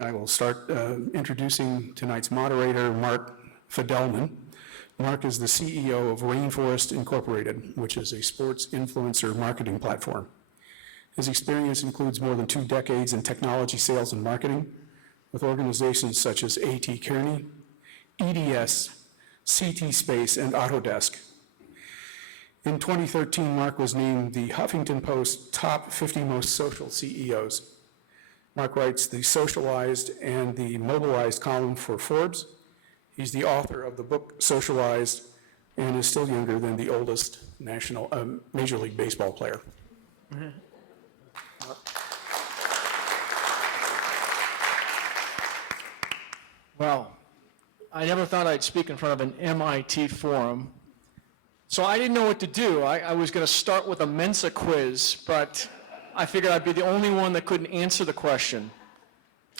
I will start introducing tonight's moderator, Mark Fidelman. Mark is the CEO of Rainforest Incorporated, which is a sports influencer marketing platform. His experience includes more than 2 decades in technology sales and marketing with organizations such as A.T. Kearney, EDS, CT Space, and Autodesk. In 2013, Mark was named the Huffington Post Top 50 Most Social CEOs. Mark writes the Socialized and the Mobilized column for Forbes. He's the author of the book Socialized and is still younger than the oldest Major League Baseball player. Well, I never thought I'd speak in front of an MIT forum. So I didn't know what to do. I was going to start with a Mensa quiz, but I figured I'd be the only one that couldn't answer the question.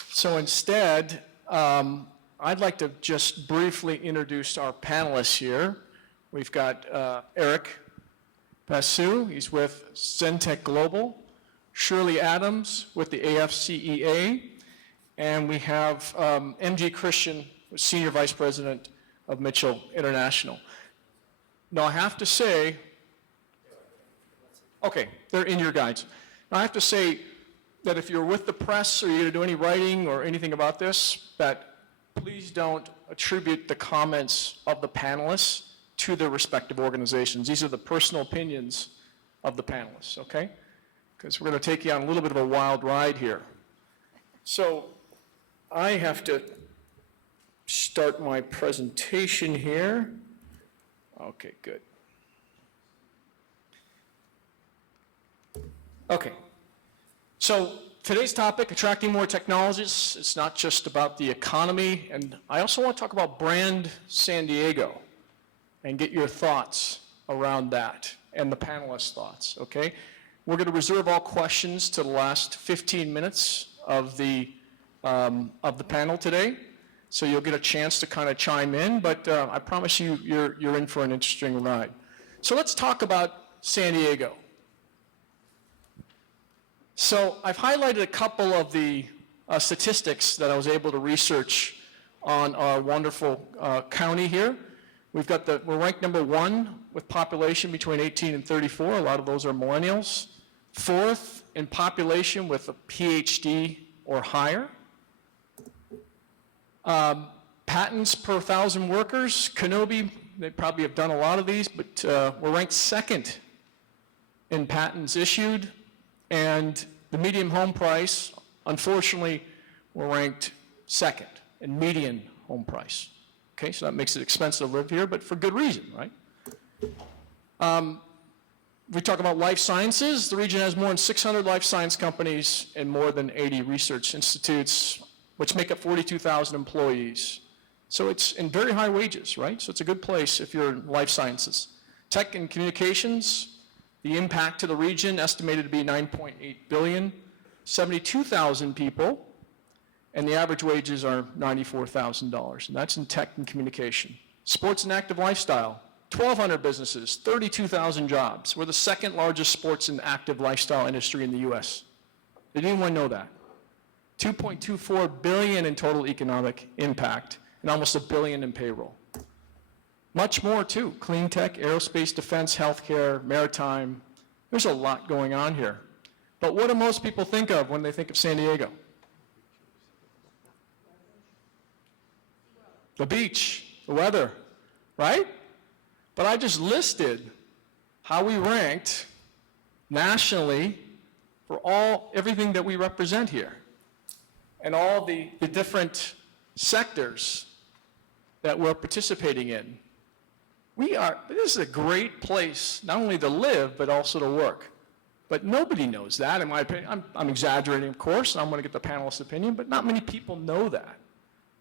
So instead, I'd like to just briefly introduce our panelists here. We've got Eric Basu, he's with Zentech Global, Shirley Adams with the AFCEA, and we have MG Christian, Senior Vice President of Mitchell International. Now I have to say, okay, they're in your guides. Now I have to say that if you're with the press or you're going to do any writing or anything about this, that please don't attribute the comments of the panelists to their respective organizations. These are the personal opinions of the panelists, okay? Because we're going to take you on a little bit of a wild ride here. So I have to start my presentation here. Okay, good. Okay, so today's topic, attracting more technologists. It's not just about the economy, and I also want to talk about brand San Diego and get your thoughts around that and the panelists' thoughts, okay? We're going to reserve all questions to the last 15 minutes of the panel today. So you'll get a chance to kind of chime in, but I promise you, you're in for an interesting ride. So let's talk about San Diego. So I've highlighted a couple of the statistics that I was able to research on our wonderful county here. We're ranked number 1 with population between 18 and 34. A lot of those are millennials. 4th in population with a PhD or higher. Patents per 1,000 workers, Kenobi, they probably have done a lot of these, but we're ranked 2nd in patents issued, and the median home price, unfortunately, we're ranked 2nd in median home price. Okay, so that makes it expensive to live here, but for good reason, right? We talk about life sciences. The region has more than 600 life science companies and more than 80 research institutes, which make up 42,000 employees. So it's in very high wages, right? So it's a good place if you're in life sciences. Tech and communications, the impact to the region estimated to be $9.8 billion, 72,000 people, and the average wages are $94,000, and that's in tech and communication. Sports and active lifestyle, 1,200 businesses, 32,000 jobs. We're the 2nd largest sports and active lifestyle industry in the US. Did anyone know that? $2.24 billion in total economic impact and almost $1 billion in payroll. Much more too, clean tech, aerospace, defense, healthcare, maritime. There's a lot going on here. But what do most people think of when they think of San Diego? The beach, the weather, right? But I just listed how we ranked nationally for everything that we represent here and all the different sectors that we're participating in. This is a great place, not only to live, but also to work. But nobody knows that, in my opinion. I'm exaggerating, of course, and I'm going to get the panelist's opinion, but not many people know that.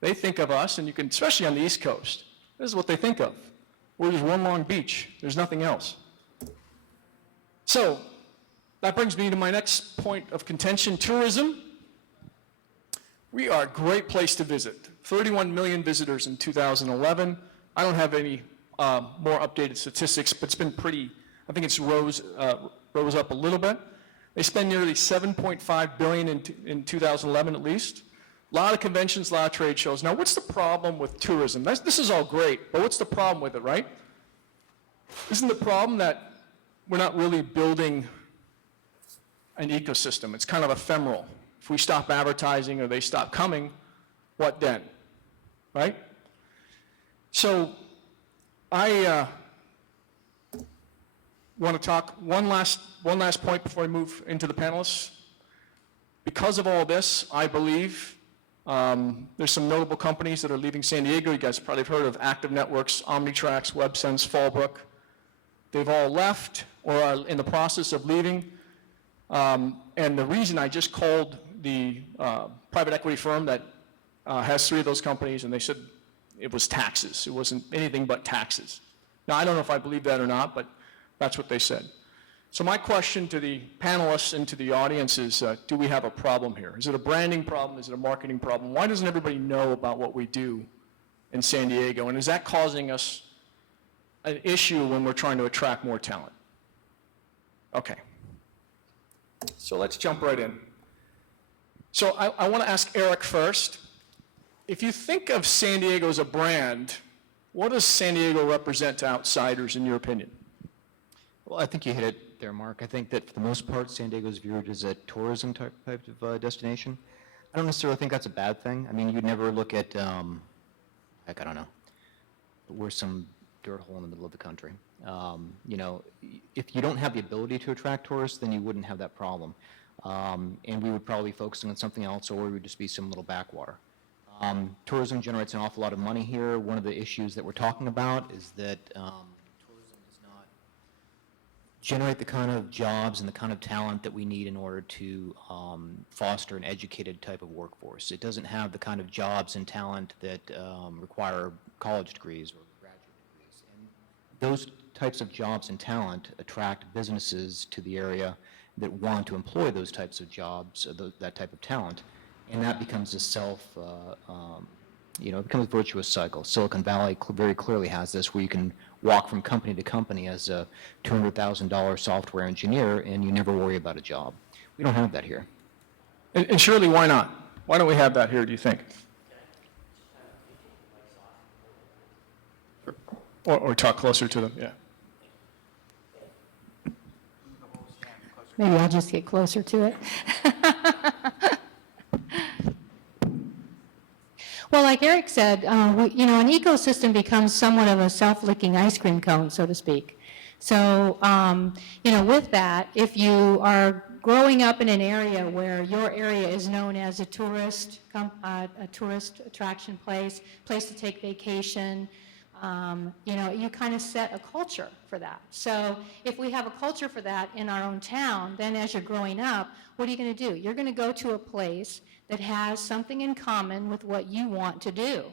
They think of us, and you can, especially on the East Coast, this is what they think of. We're just one long beach. There's nothing else. So that brings me to my next point of contention, tourism. We are a great place to visit. 31 million visitors in 2011. I don't have any more updated statistics, but it's been pretty, I think it's rose up a little bit. They spend nearly $7.5 billion in 2011 at least. A lot of conventions, a lot of trade shows. Now, what's the problem with tourism? This is all great, but what's the problem with it, right? Isn't the problem that we're not really building an ecosystem? It's kind of ephemeral. If we stop advertising or they stop coming, what then, right? So I want to talk one last point before I move into the panelists. Because of all this, I believe there's some notable companies that are leaving San Diego. You guys probably have heard of Active Networks, Omnitrax, WebSense, Fallbrook. They've all left or are in the process of leaving. And the reason I just called the private equity firm that has 3 of those companies, and they said it was taxes. It wasn't anything but taxes. Now, I don't know if I believe that or not, but that's what they said. So my question to the panelists and to the audience is, do we have a problem here? Is it a branding problem? Is it a marketing problem? Why doesn't everybody know about what we do in San Diego? And is that causing us an issue when we're trying to attract more talent? Okay. So let's jump right in. So I want to ask Eric first. If you think of San Diego as a brand, what does San Diego represent to outsiders in your opinion? Well, I think you hit it there, Mark. I think that for the most part, San Diego is viewed as a tourism type of destination. I don't necessarily think that's a bad thing. I mean, you'd never look at, heck, I don't know, but we're some dirt hole in the middle of the country. You know, if you don't have the ability to attract tourists, then you wouldn't have that problem. And we would probably be focusing on something else, or we would just be some little backwater. Tourism generates an awful lot of money here. One of the issues that we're talking about is that tourism does not generate the kind of jobs and the kind of talent that we need in order to foster an educated type of workforce. It doesn't have the kind of jobs and talent that require college degrees or graduate degrees. And those types of jobs and talent attract businesses to the area that want to employ those types of jobs, that type of talent. And that becomes a it becomes a virtuous cycle. Silicon Valley very clearly has this, where you can walk from company to company as a $200,000 software engineer and you never worry about a job. We don't have that here. And Shirley, why not? Why don't we have that here, do you think? Or talk closer to them, yeah. Maybe I'll just get closer to it. Well, like Eric said, an ecosystem becomes somewhat of a self-licking ice cream cone, so to speak. So, with that, if you are growing up in an area where your area is known as a tourist attraction place to take vacation, you kind of set a culture for that. So if we have a culture for that in our own town, then as you're growing up, what are you going to do? You're going to go to a place that has something in common with what you want to do.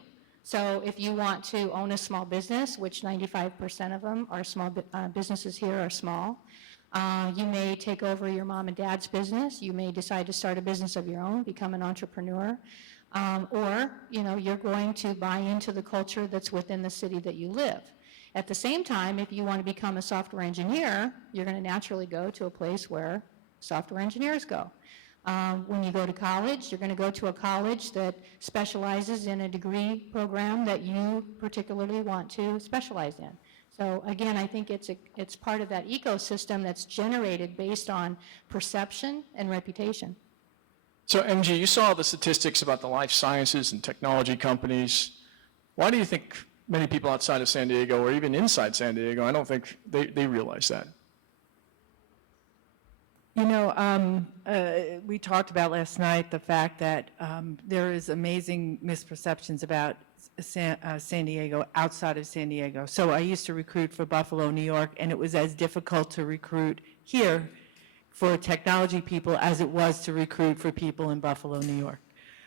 So if you want to own a small business, which 95% of them are small, businesses here are small, you may take over your mom and dad's business. You may decide to start a business of your own, become an entrepreneur. Or you're going to buy into the culture that's within the city that you live. At the same time, if you want to become a software engineer, you're going to naturally go to a place where software engineers go. When you go to college, you're going to go to a college that specializes in a degree program that you particularly want to specialize in. So again, I think it's part of that ecosystem that's generated based on perception and reputation. So MG, you saw the statistics about the life sciences and technology companies. Why do you think many people outside of San Diego, or even inside San Diego, I don't think they realize that? We talked about last night the fact that there is amazing misperceptions about San Diego outside of San Diego. So I used to recruit for Buffalo, New York, and it was as difficult to recruit here for technology people as it was to recruit for people in Buffalo, New York.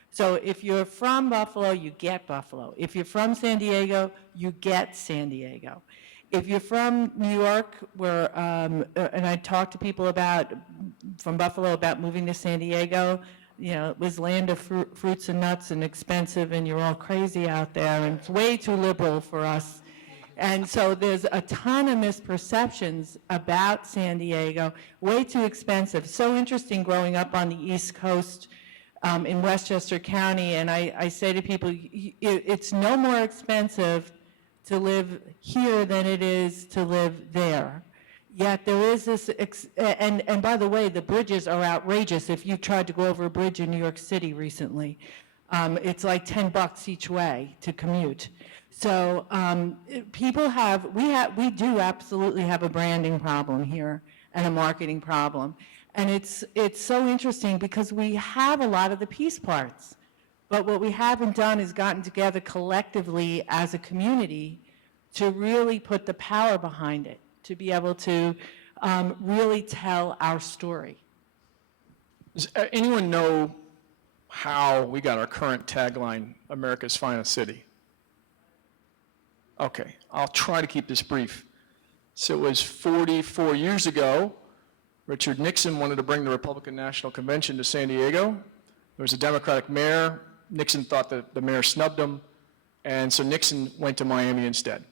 So if you're from Buffalo, you get Buffalo. If you're from San Diego, you get San Diego. If you're from New York, and I talk to people from Buffalo about moving to San Diego, it was land of fruits and nuts and expensive, and you're all crazy out there, and it's way too liberal for us. And so there's a ton of misperceptions about San Diego, way too expensive. So interesting growing up on the East Coast in Westchester County, and I say to people, it's no more expensive to live here than it is to live there. Yet there is this, and by the way, the bridges are outrageous. If you tried to go over a bridge in New York City recently, it's like $10 each way to commute. So we do absolutely have a branding problem here and a marketing problem. And it's so interesting because we have a lot of the piece parts, but what we haven't done is gotten together collectively as a community to really put the power behind it, to be able to really tell our story. Does anyone know how we got our current tagline, America's Finest City? Okay, I'll try to keep this brief. So it was 44 years ago, Richard Nixon wanted to bring the Republican National Convention to San Diego. There was a Democratic mayor. Nixon thought that the mayor snubbed him, and so Nixon went to Miami instead.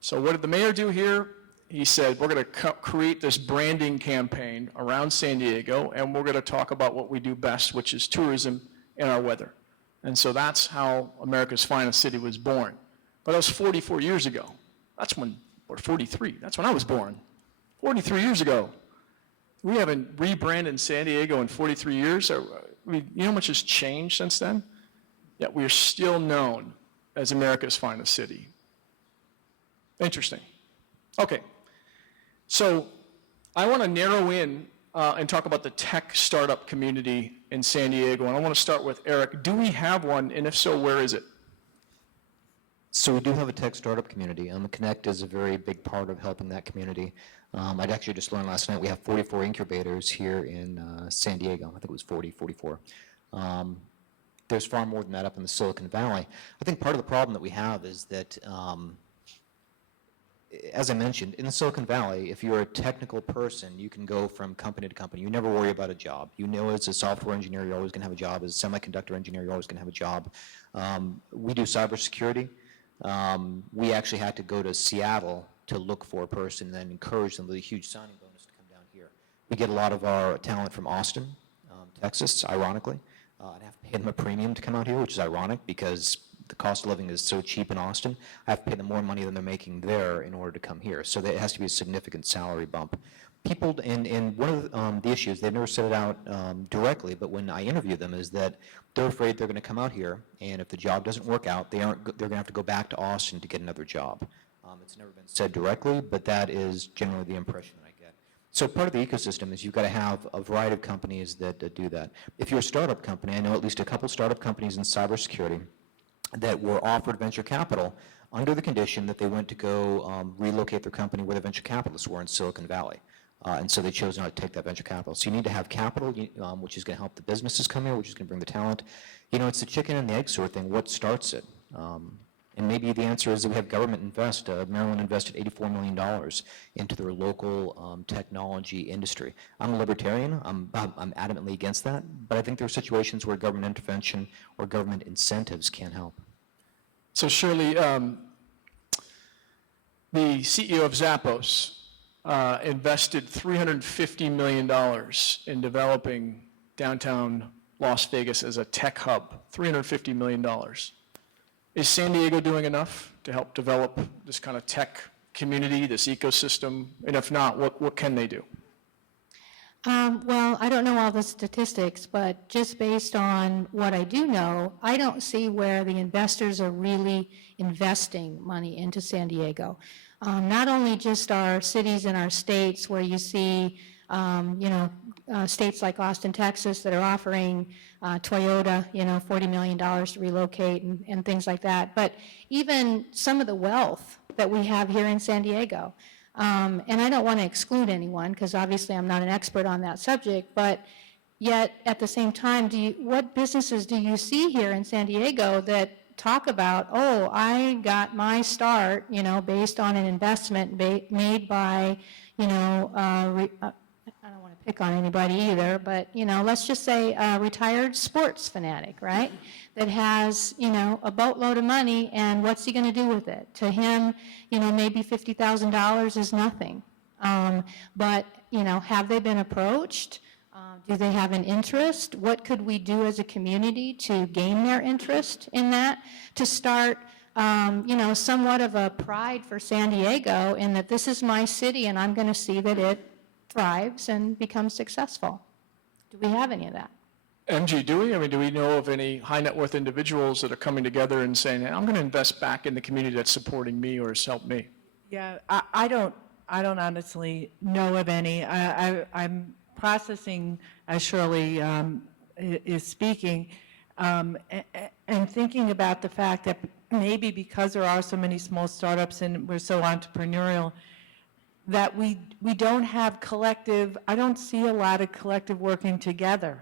So what did the mayor do here? He said, we're going to create this branding campaign around San Diego, and we're going to talk about what we do best, which is tourism and our weather. And so that's how America's Finest City was born. But that was 44 years ago. That's when, or 43, that's when I was born. 43 years ago. We haven't rebranded San Diego in 43 years. You know how much has changed since then? Yet we're still known as America's Finest City. Interesting. Okay. So I want to narrow in and talk about the tech startup community in San Diego. And I want to start with Eric. Do we have one? And if so, where is it? So we do have a tech startup community. Connect is a very big part of helping that community. I'd actually just learned last night we have 44 incubators here in San Diego. I think it was 44. There's far more than that up in the Silicon Valley. I think part of the problem that we have is that, as I mentioned, in the Silicon Valley, if you're a technical person, you can go from company to company. You never worry about a job. You know, as a software engineer, you're always going to have a job. As a semiconductor engineer, you're always going to have a job. We do cybersecurity. We actually had to go to Seattle to look for a person and then encourage them with a huge signing bonus to come down here. We get a lot of our talent from Austin, Texas, ironically. I'd have to pay them a premium to come out here, which is ironic because the cost of living is so cheap in Austin. I have to pay them more money than they're making there in order to come here. So there has to be a significant salary bump. People, and one of the issues, they've never said it out directly, but when I interview them is that they're afraid they're going to come out here, and if the job doesn't work out, they're going to have to go back to Austin to get another job. It's never been said directly, but that is generally the impression that I get. So part of the ecosystem is you've got to have a variety of companies that do that. If you're a startup company, I know at least a couple startup companies in cybersecurity that were offered venture capital under the condition that they went to go relocate their company where the venture capitalists were in Silicon Valley. And so they chose not to take that venture capital. So you need to have capital, which is going to help the businesses come here, which is going to bring the talent. You know, it's the chicken and the egg sort of thing. What starts it? And maybe the answer is that we have government invest. Maryland invested $84 million into their local technology industry. I'm a libertarian. I'm adamantly against that. But I think there are situations where government intervention or government incentives can help. So Shirley, the CEO of Zappos invested $350 million in developing downtown Las Vegas as a tech hub. $350 million. Is San Diego doing enough to help develop this kind of tech community, this ecosystem? And if not, what can they do? Well, I don't know all the statistics, but just based on what I do know, I don't see where the investors are really investing money into San Diego. Not only just our cities and our states where you see, states like Austin, Texas that are offering Toyota, $40 million to relocate and things like that, but even some of the wealth that we have here in San Diego. And I don't want to exclude anyone because obviously I'm not an expert on that subject, but yet at the same time, what businesses do you see here in San Diego that talk about, oh, I got my start, based on an investment made by, I don't want to pick on anybody either, but, let's just say a retired sports fanatic, right? That has, a boatload of money, and what's he going to do with it? To him, maybe $50,000 is nothing. But, have they been approached Do they have an interest? What could we do as a community to gain their interest in that? To start, somewhat of a pride for San Diego in that this is my city and I'm going to see that it thrives and becomes successful. Do we have any of that? MG, do we? I mean, do we know of any high net worth individuals that are coming together and saying, hey, I'm going to invest back in the community that's supporting me or has helped me? Yeah, I don't honestly know of any. I'm processing as Shirley is speaking, and thinking about the fact that maybe because there are so many small startups and we're so entrepreneurial, that we don't have collective, I don't see a lot of collective working together.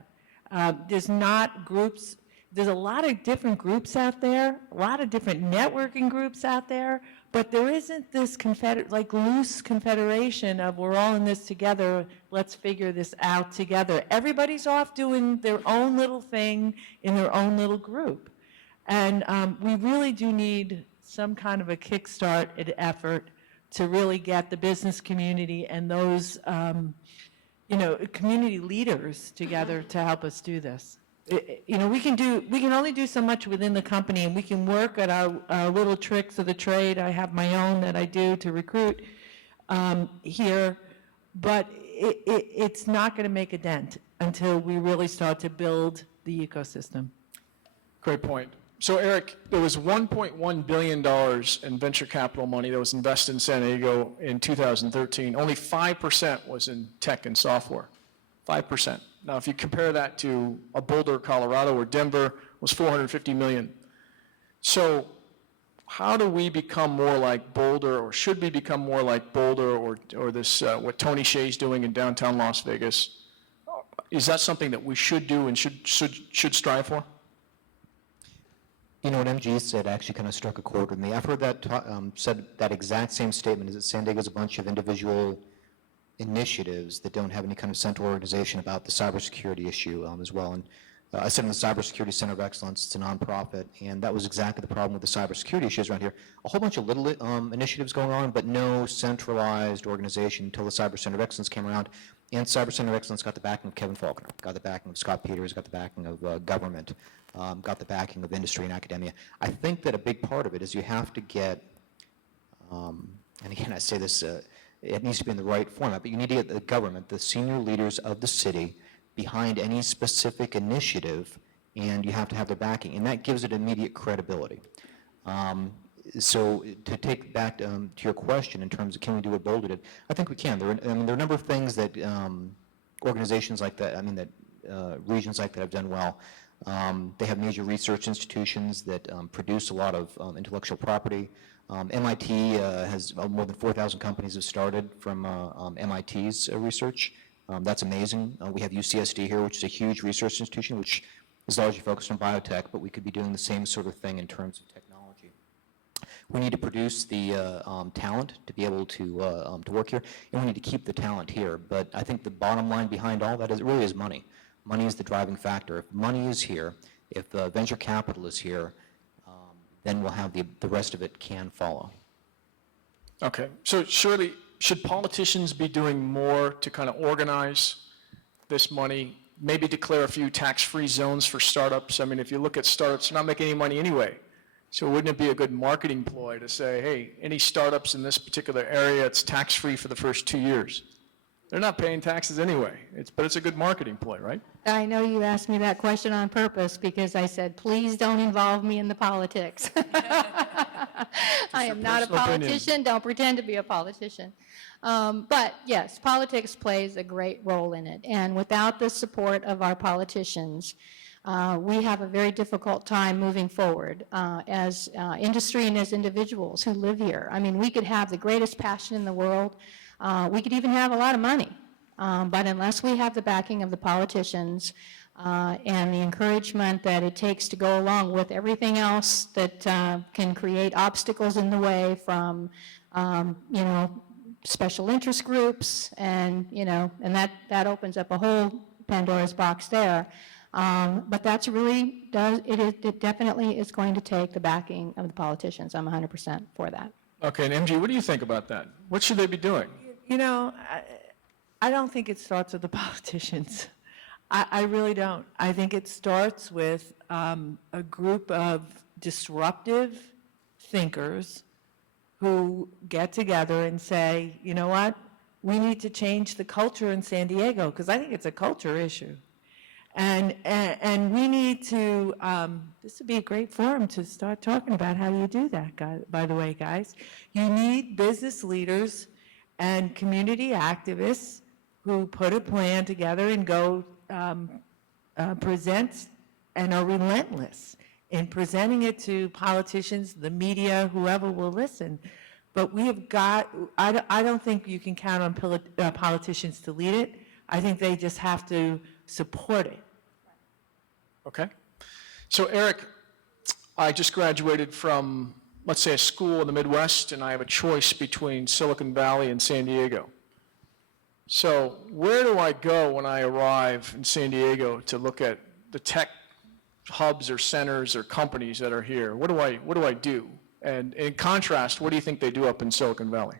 There's not groups, there's a lot of different groups out there, a lot of different networking groups out there, but there isn't this loose confederation of we're all in this together, let's figure this out together. Everybody's off doing their own little thing in their own little group. And we really do need some kind of a kickstart effort to really get the business community and those community leaders together to help us do this. We can only do so much within the company, and we can work at our little tricks of the trade. I have my own that I do to recruit here, but it's not going to make a dent until we really start to build the ecosystem. Great point. So Eric, there was $1.1 billion in venture capital money that was invested in San Diego in 2013. Only 5% was in tech and software. 5%. Now, if you compare that to a Boulder, Colorado, or Denver was $450 million. So how do we become more like Boulder, or should we become more like Boulder, or this what Tony Hsieh's doing in downtown Las Vegas? Is that something that we should do and should strive for? You know, what MG said actually kind of struck a chord with me. I've heard that said that exact same statement, is that San Diego's a bunch of individual initiatives that don't have any kind of central organization about the cybersecurity issue as well. And I sit in the Cybersecurity Center of Excellence. It's a nonprofit, and that was exactly the problem with the cybersecurity issues around here. A whole bunch of little initiatives going on, but no centralized organization until the Cyber Center of Excellence came around. And Cyber Center of Excellence got the backing of Kevin Faulconer, got the backing of Scott Peters, got the backing of government, got the backing of industry and academia. I think that a big part of it is you have to get, and again I say this, it needs to be in the right format, but you need to get the government, the senior leaders of the city, behind any specific initiative, and you have to have their backing, and that gives it immediate credibility. So to take back to your question in terms of can we do what Boulder did, I think we can. There are a number of things that organizations like that, regions like that have done well. They have major research institutions that produce a lot of intellectual property. MIT has more than 4,000 companies have started from MIT's research. That's amazing. We have UCSD here, which is a huge research institution, which is largely focused on biotech, but we could be doing the same sort of thing in terms of technology. We need to produce the talent to be able to work here, and we need to keep the talent here. But I think the bottom line behind all that is it really is money. Money is the driving factor. If money is here, if venture capital is here, then we'll have the rest of it can follow. Okay, so surely, should politicians be doing more to kind of organize this money, maybe declare a few tax-free zones for startups? I mean, if you look at startups, they're not making any money anyway. So wouldn't it be a good marketing ploy to say, hey, any startups in this particular area, it's tax-free for the first 2 years? They're not paying taxes anyway, but it's a good marketing ploy, right? I know you asked me that question on purpose because I said, please don't involve me in the politics. I am not a politician. Don't pretend to be a politician. But yes, politics plays a great role in it. And without the support of our politicians, we have a very difficult time moving forward as industry and as individuals who live here. I mean, we could have the greatest passion in the world. We could even have a lot of money. But unless we have the backing of the politicians and the encouragement that it takes to go along with everything else that can create obstacles in the way from, special interest groups and that opens up a whole Pandora's box there. But that's really it definitely is going to take the backing of the politicians. I'm 100% for that. Okay, and MG, what do you think about that? What should they be doing? I don't think it starts with the politicians. I really don't. I think it starts with a group of disruptive thinkers who get together and say, you know what, we need to change the culture in San Diego, because I think it's a culture issue. And we need to, this would be a great forum to start talking about how you do that, by the way, guys. You need business leaders and community activists who put a plan together and go present and are relentless in presenting it to politicians, the media, whoever will listen. But we have got, I don't think you can count on politicians to lead it. I think they just have to support it. Okay. So Eric, I just graduated from, let's say, a school in the Midwest, and I have a choice between Silicon Valley and San Diego. So where do I go when I arrive in San Diego to look at the tech hubs or centers or companies that are here? What do I do? And in contrast, what do you think they do up in Silicon Valley?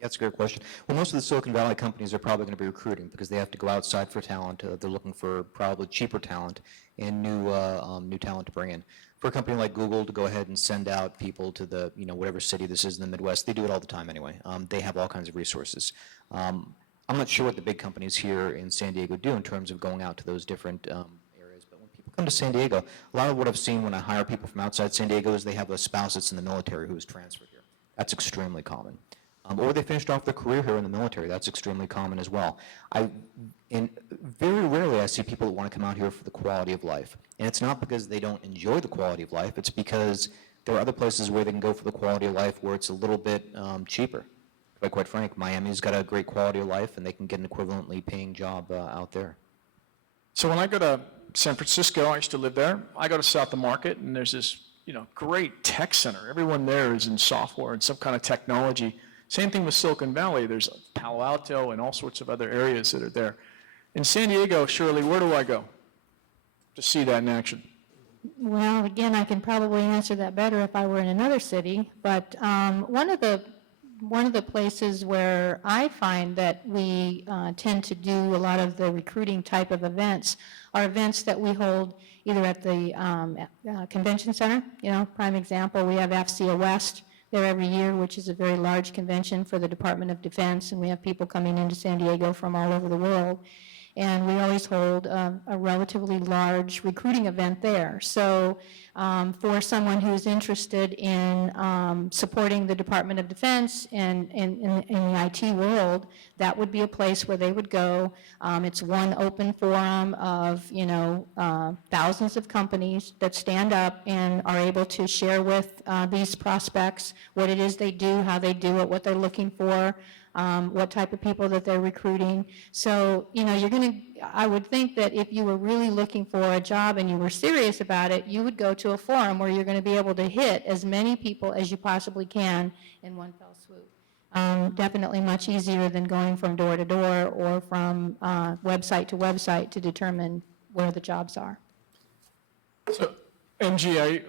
That's a great question. Well, most of the Silicon Valley companies are probably going to be recruiting because they have to go outside for talent. They're looking for probably cheaper talent and new talent to bring in. For a company like Google to go ahead and send out people to the, whatever city this is in the Midwest, they do it all the time anyway. They have all kinds of resources. I'm not sure what the big companies here in San Diego do in terms of going out to those different areas, but when people come to San Diego, a lot of what I've seen when I hire people from outside San Diego is they have a spouse that's in the military who is transferred here. That's extremely common. Or they finished off their career here in the military. That's extremely common as well. And very rarely I see people that want to come out here for the quality of life. And it's not because they don't enjoy the quality of life. It's because there are other places where they can go for the quality of life where it's a little bit cheaper. To be quite frank, Miami's got a great quality of life, and they can get an equivalently paying job out there. So when I go to San Francisco, I used to live there. I go to South of Market, and there's this great tech center. Everyone there is in software and some kind of technology. Same thing with Silicon Valley. There's Palo Alto and all sorts of other areas that are there. In San Diego, Shirley, where do I go to see that in action? Well, again, I can probably answer that better if I were in another city, but one of the places where I find that we tend to do a lot of the recruiting type of events are events that we hold either at the convention center. Prime example, we have AFCEA West there every year, which is a very large convention for the Department of Defense, and we have people coming into San Diego from all over the world. And we always hold a relatively large recruiting event there. So for someone who's interested in supporting the Department of Defense and in the IT world, that would be a place where they would go. It's one open forum of thousands of companies that stand up and are able to share with these prospects what it is they do, how they do it, what they're looking for. What type of people that they're recruiting. So, I would think that if you were really looking for a job and you were serious about it, you would go to a forum where you're going to be able to hit as many people as you possibly can in one fell swoop. Definitely much easier than going from door to door or from website to website to determine where the jobs are. So, MG,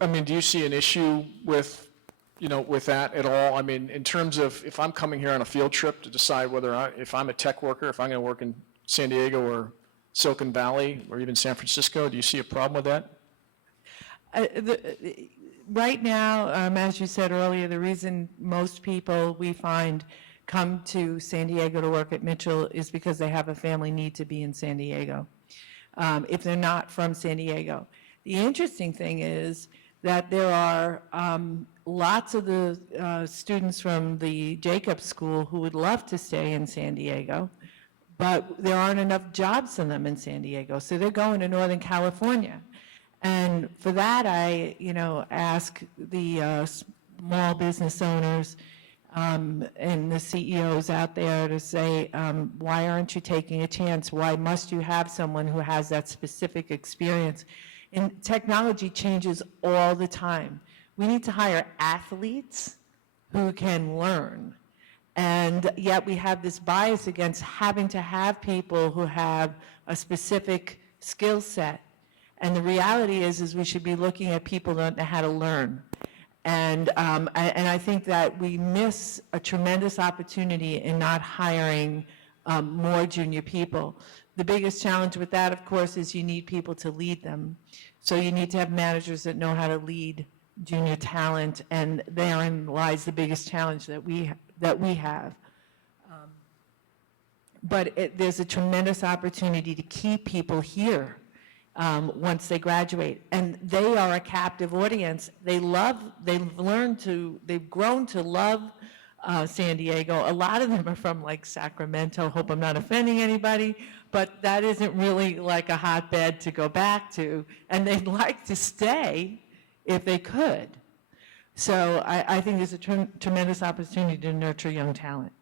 I mean, do you see an issue with that at all? I mean, in terms of if I'm coming here on a field trip to decide if I'm a tech worker, if I'm going to work in San Diego or Silicon Valley or even San Francisco, do you see a problem with that? Right now, as you said earlier, the reason most people we find come to San Diego to work at Mitchell is because they have a family need to be in San Diego, if they're not from San Diego. The interesting thing is that there are lots of the students from the Jacobs School who would love to stay in San Diego, but there aren't enough jobs for them in San Diego, so they're going to Northern California. And for that, I, ask the small business owners and the CEOs out there to say, why aren't you taking a chance? Why must you have someone who has that specific experience? And technology changes all the time. We need to hire athletes who can learn. And yet we have this bias against having to have people who have a specific skill set. And the reality is we should be looking at people that know how to learn. And I think that we miss a tremendous opportunity in not hiring more junior people. The biggest challenge with that, of course, is you need people to lead them. So you need to have managers that know how to lead junior talent, and therein lies the biggest challenge that we have. But there's a tremendous opportunity to keep people here once they graduate, and they are a captive audience. They've grown to love San Diego. A lot of them are from like Sacramento. Hope I'm not offending anybody, but that isn't really like a hotbed to go back to, and they'd like to stay if they could. So I think there's a tremendous opportunity to nurture young talent.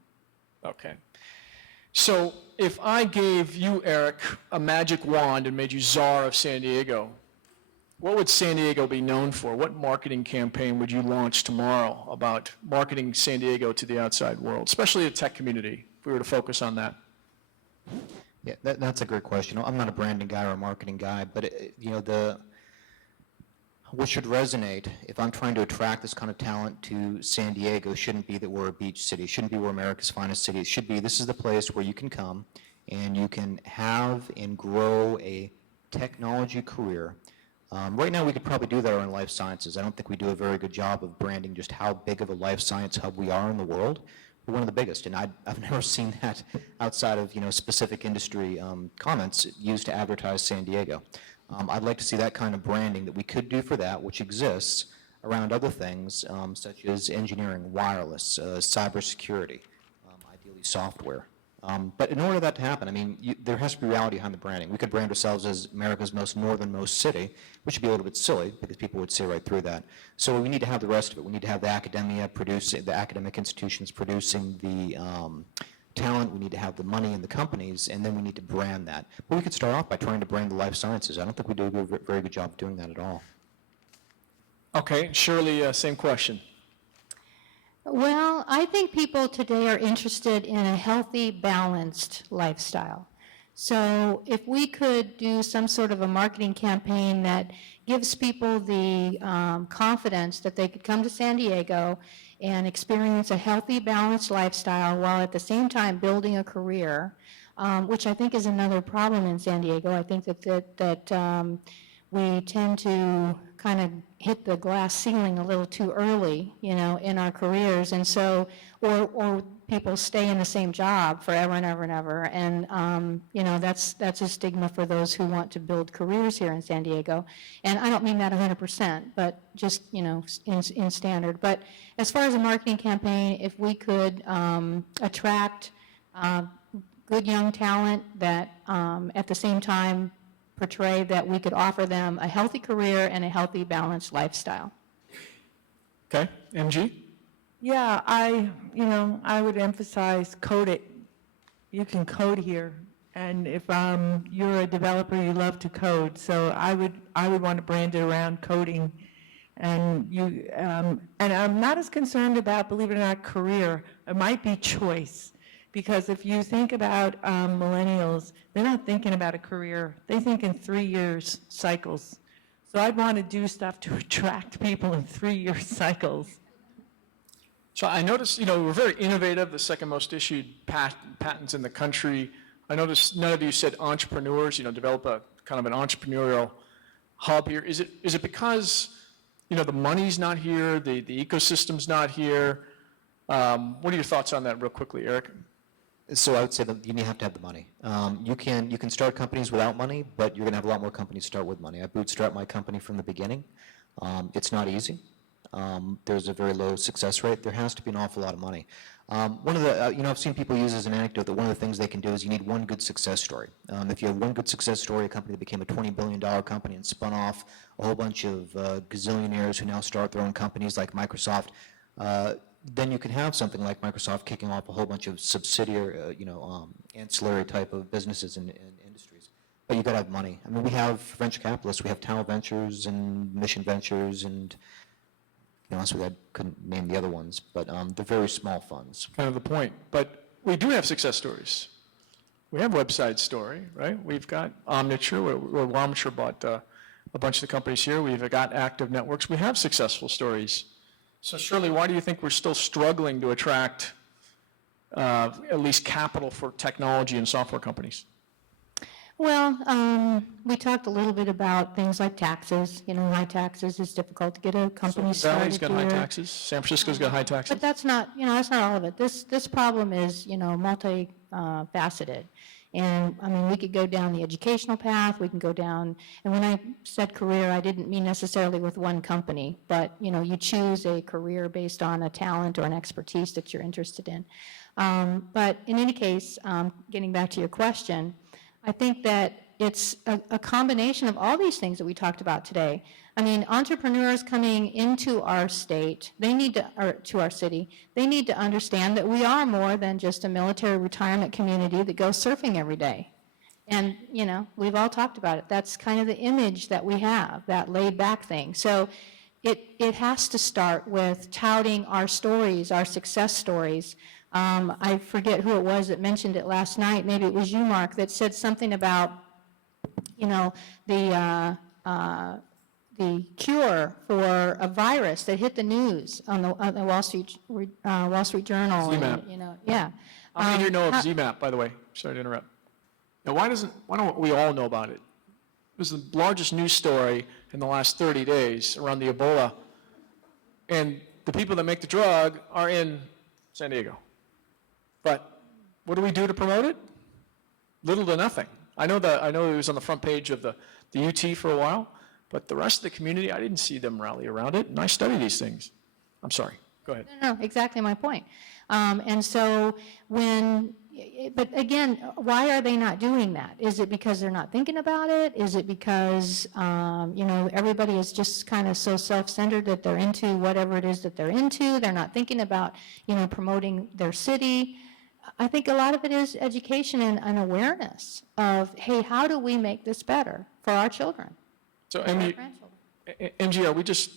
Okay. So if I gave you, Eric, a magic wand and made you czar of San Diego, what would San Diego be known for? What marketing campaign would you launch tomorrow about marketing San Diego to the outside world, especially the tech community, if we were to focus on that? Yeah, that's a great question. I'm not a branding guy or a marketing guy, but what should resonate if I'm trying to attract this kind of talent to San Diego shouldn't be that we're a beach city, shouldn't be we're America's finest city. It should be this is the place where you can come and you can have and grow a technology career. Right now we could probably do that in life sciences. I don't think we do a very good job of branding just how big of a life science hub we are in the world. We're one of the biggest, and I've never seen that outside of specific industry comments used to advertise San Diego. I'd like to see that kind of branding that we could do for that, which exists around other things such as engineering, wireless, cybersecurity, ideally software. But in order for that to happen, I mean, there has to be reality behind the branding. We could brand ourselves as America's most northernmost city, which would be a little bit silly because people would see right through that. So we need to have the rest of it. We need to have the academia producing, the academic institutions producing the talent, we need to have the money and the companies, and then we need to brand that. But we could start off by trying to brand the life sciences. I don't think we do a very good job of doing that at all. Okay, Shirley, same question. Well, I think people today are interested in a healthy, balanced lifestyle. So if we could do some sort of a marketing campaign that gives people the confidence that they could come to San Diego and experience a healthy, balanced lifestyle while at the same time building a career, which I think is another problem in San Diego. I think that we tend to kind of hit the glass ceiling a little too early, in our careers, and so, or people stay in the same job forever and ever and ever, and that's a stigma for those who want to build careers here in San Diego. And I don't mean that 100%, but just in standard. But as far as a marketing campaign, if we could attract good young talent that at the same time portray that we could offer them a healthy career and a healthy, balanced lifestyle. Okay, MG? Yeah, I would emphasize code it. You can code here, and if you're a developer, you love to code. So I would want to brand it around coding, and and I'm not as concerned about, believe it or not, career. It might be choice, because if you think about millennials, they're not thinking about a career. They think in 3 years cycles. So I'd want to do stuff to attract people in 3-year cycles. So I noticed, we're very innovative, the second most issued patents in the country. I noticed none of you said entrepreneurs, develop a kind of an entrepreneurial hub here. Is it because, the money's not here, the ecosystem's not here? What are your thoughts on that real quickly, Eric? So I would say that you have to have the money. You can start companies without money, but you're going to have a lot more companies start with money. I bootstrapped my company from the beginning. It's not easy. There's a very low success rate. There has to be an awful lot of money. One of the, I've seen people use as an anecdote that one of the things they can do is you need one good success story. If you have one good success story, a company that became a $20 billion company and spun off a whole bunch of gazillionaires who now start their own companies like Microsoft, then you can have something like Microsoft kicking off a whole bunch of subsidiary, ancillary type of businesses and industries. But you got to have money. I mean, we have venture capitalists. We have Talent Ventures and Mission Ventures, and honestly, I couldn't name the other ones, but they're very small funds. Kind of the point. But we do have success stories. We have Website Story, right? We've got Omniture, where Omniture bought a bunch of the companies here. We've got Active Networks. We have successful stories. So Shirley, why do you think we're still struggling to attract at least capital for technology and software companies? Well, we talked a little bit about things like taxes. High taxes is difficult to get a company Silicon Valley's started got here. high taxes. San Francisco's got high taxes. But that's not all of it. This problem is, multi-faceted. And, I mean, we could go down the educational path, we can go down, and when I said career, I didn't mean necessarily with one company, but, you choose a career based on a talent or an expertise that you're interested in. But in any case, getting back to your question, I think that it's a combination of all these things that we talked about today. I mean, entrepreneurs coming into our state, or to our city, they need to understand that we are more than just a military retirement community that goes surfing every day. And, we've all talked about it. That's kind of the image that we have, that laid back thing. So it has to start with touting our stories, our success stories. I forget who it was that mentioned it last night. Maybe it was you, Mark, that said something about, the cure for a virus that hit the news on the Wall Street Journal. ZMAP. Yeah. How many of you know of ZMAP, by the way? Sorry to interrupt. Now, why don't we all know about it? It was the largest news story in the last 30 days around the Ebola, and the people that make the drug are in San Diego. But what do we do to promote it? Little to nothing. I know it was on the front page of the UT for a while, but the rest of the community, I didn't see them rally around it, and I study these things. I'm sorry. Go ahead. No, exactly my point. And so but again, why are they not doing that? Is it because they're not thinking about it? Is it because, everybody is just kind of so self-centered that they're into whatever it is that they're into? They're not thinking about, promoting their city. I think a lot of it is education and awareness of, hey, how do we make this better for our children? So, for our grandchildren? MG, are we just,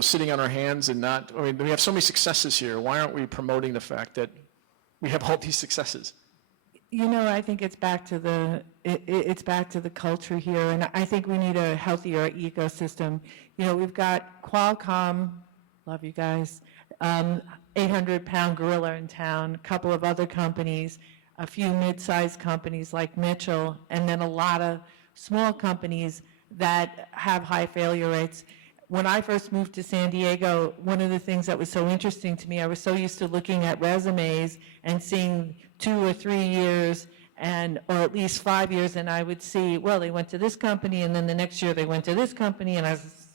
sitting on our hands and not, we have so many successes here. Why aren't we promoting the fact that we have all these successes? I think it's back to the culture here, and I think we need a healthier ecosystem. We've got Qualcomm, love you guys, 800-pound gorilla in town, a couple of other companies, a few mid-sized companies like Mitchell, and then a lot of small companies that have high failure rates. When I first moved to San Diego, one of the things that was so interesting to me, I was so used to looking at resumes and seeing 2 or 3 years or at least 5 years, and I would see, well, they went to this company, and then the next year they went to this company, and I was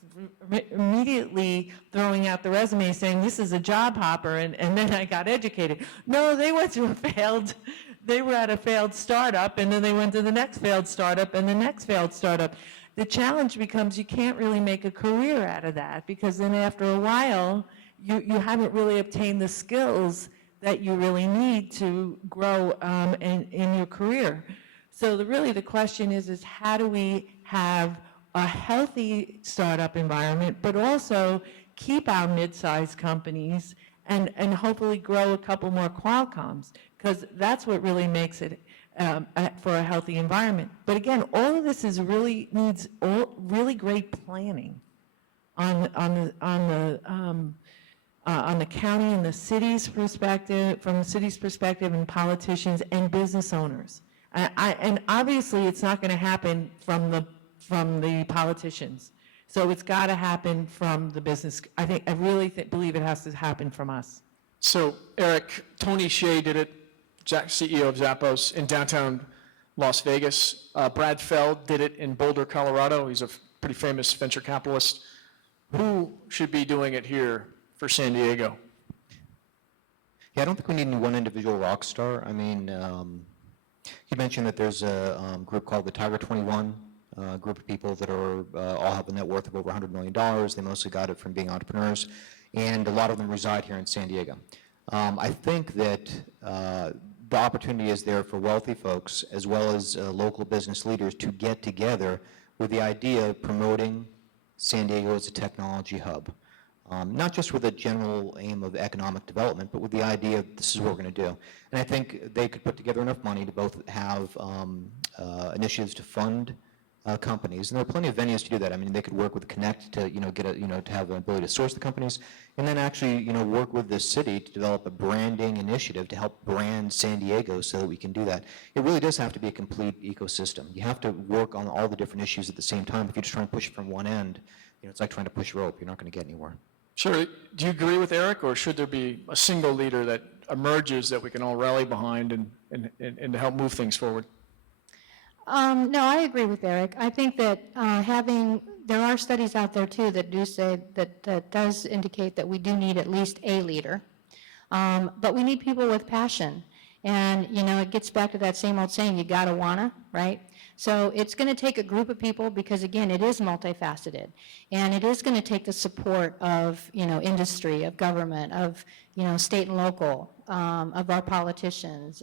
immediately throwing out the resume saying, this is a job hopper, and then I got educated. No, they went to they were at a failed startup, and then they went to the next failed startup, and the next failed startup. The challenge becomes you can't really make a career out of that, because then after a while, you haven't really obtained the skills that you really need to grow in your career. So the question is how do we have a healthy startup environment, but also keep our mid-sized companies and hopefully grow a couple more Qualcomms, because that's what really makes it for a healthy environment. But again, all of this needs really great planning on the county and the city's perspective, from the city's perspective, and politicians and business owners. And obviously, it's not going to happen from the politicians. So it's got to happen from the business. I really believe it has to happen from us. So, Eric, Tony Hsieh did it, CEO of Zappos, in downtown Las Vegas. Brad Feld did it in Boulder, Colorado. He's a pretty famous venture capitalist. Who should be doing it here for San Diego? Yeah, I don't think we need one individual rock star. I mean, you mentioned that there's a group called the Tiger 21, group of people that are all have a net worth of over $100 million. They mostly got it from being entrepreneurs, and a lot of them reside here in San Diego. I think that the opportunity is there for wealthy folks as well as local business leaders to get together with the idea of promoting San Diego as a technology hub. Not just with a general aim of economic development, but with the idea of this is what we're going to do. And I think they could put together enough money to both have initiatives to fund companies, and there are plenty of venues to do that. I mean, they could work with Connect to, get a, to have an ability to source the companies, and then actually, work with the city to develop a branding initiative to help brand San Diego so that we can do that. It really does have to be a complete ecosystem. You have to work on all the different issues at the same time. If you just try and push it from one end, it's like trying to push rope. You're not going to get anywhere. Sure. Do you agree with Eric, or should there be a single leader that emerges that we can all rally behind and to help move things forward? No, I agree with Eric. I think that there are studies out there too that do say that does indicate that we do need at least a leader, but we need people with passion. And, it gets back to that same old saying, you gotta wanna, right? So it's gonna take a group of people because, again, it is multifaceted. And it is gonna take the support of, industry, of government, of, state and local, of our politicians.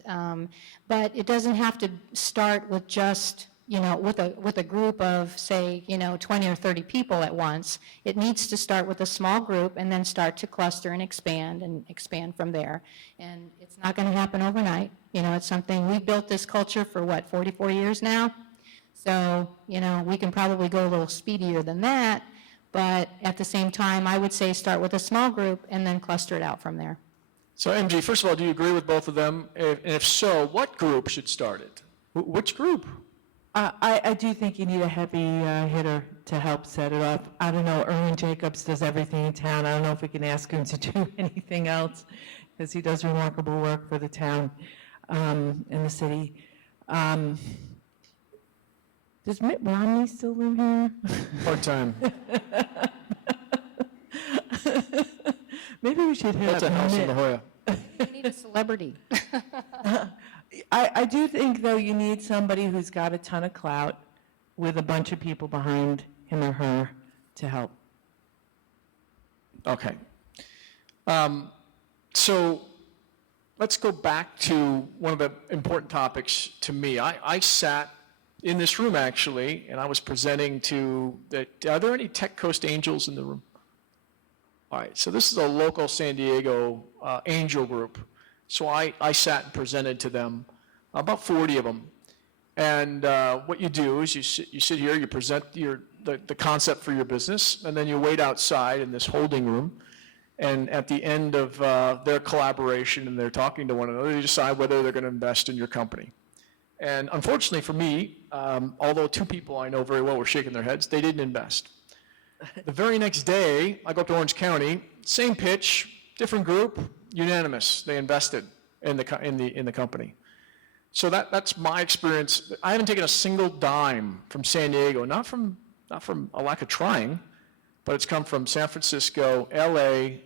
But it doesn't have to start with just, with a group of, say, 20 or 30 people at once. It needs to start with a small group and then start to cluster and expand from there. And it's not going to happen overnight. It's something, we built this culture for 44 years now? So, we can probably go a little speedier than that, but at the same time, I would say start with a small group and then cluster it out from there. So, MG, first of all, do you agree with both of them? And if so, what group should start it? Which group? I do think you need a heavy hitter to help set it up. I don't know, Erwin Jacobs does everything in town. I don't know if we can ask him to do anything else, because he does remarkable work for the town and the city. Does Mitt Romney still live here? Part-time. Maybe we should hit That's up a house in Mitt. La Jolla. We need a celebrity. I do think, though, you need somebody who's got a ton of clout with a bunch of people behind him or her to help. Okay. So let's go back to one of the important topics to me. I sat in this room, actually, and I was presenting are there any Tech Coast Angels in the room? All right, so this is a local San Diego angel group. So I sat and presented to them, about 40 of them. And what you do is you sit here, you present the concept for your business, and then you wait outside in this holding room. And at the end of their collaboration and they're talking to one another, you decide whether they're going to invest in your company. And unfortunately for me, although two people I know very well were shaking their heads, they didn't invest. The very next day, I go up to Orange County, same pitch, different group, unanimous. They invested in the company. So that's my experience. I haven't taken a single dime from San Diego, not from a lack of trying, but it's come from San Francisco, LA,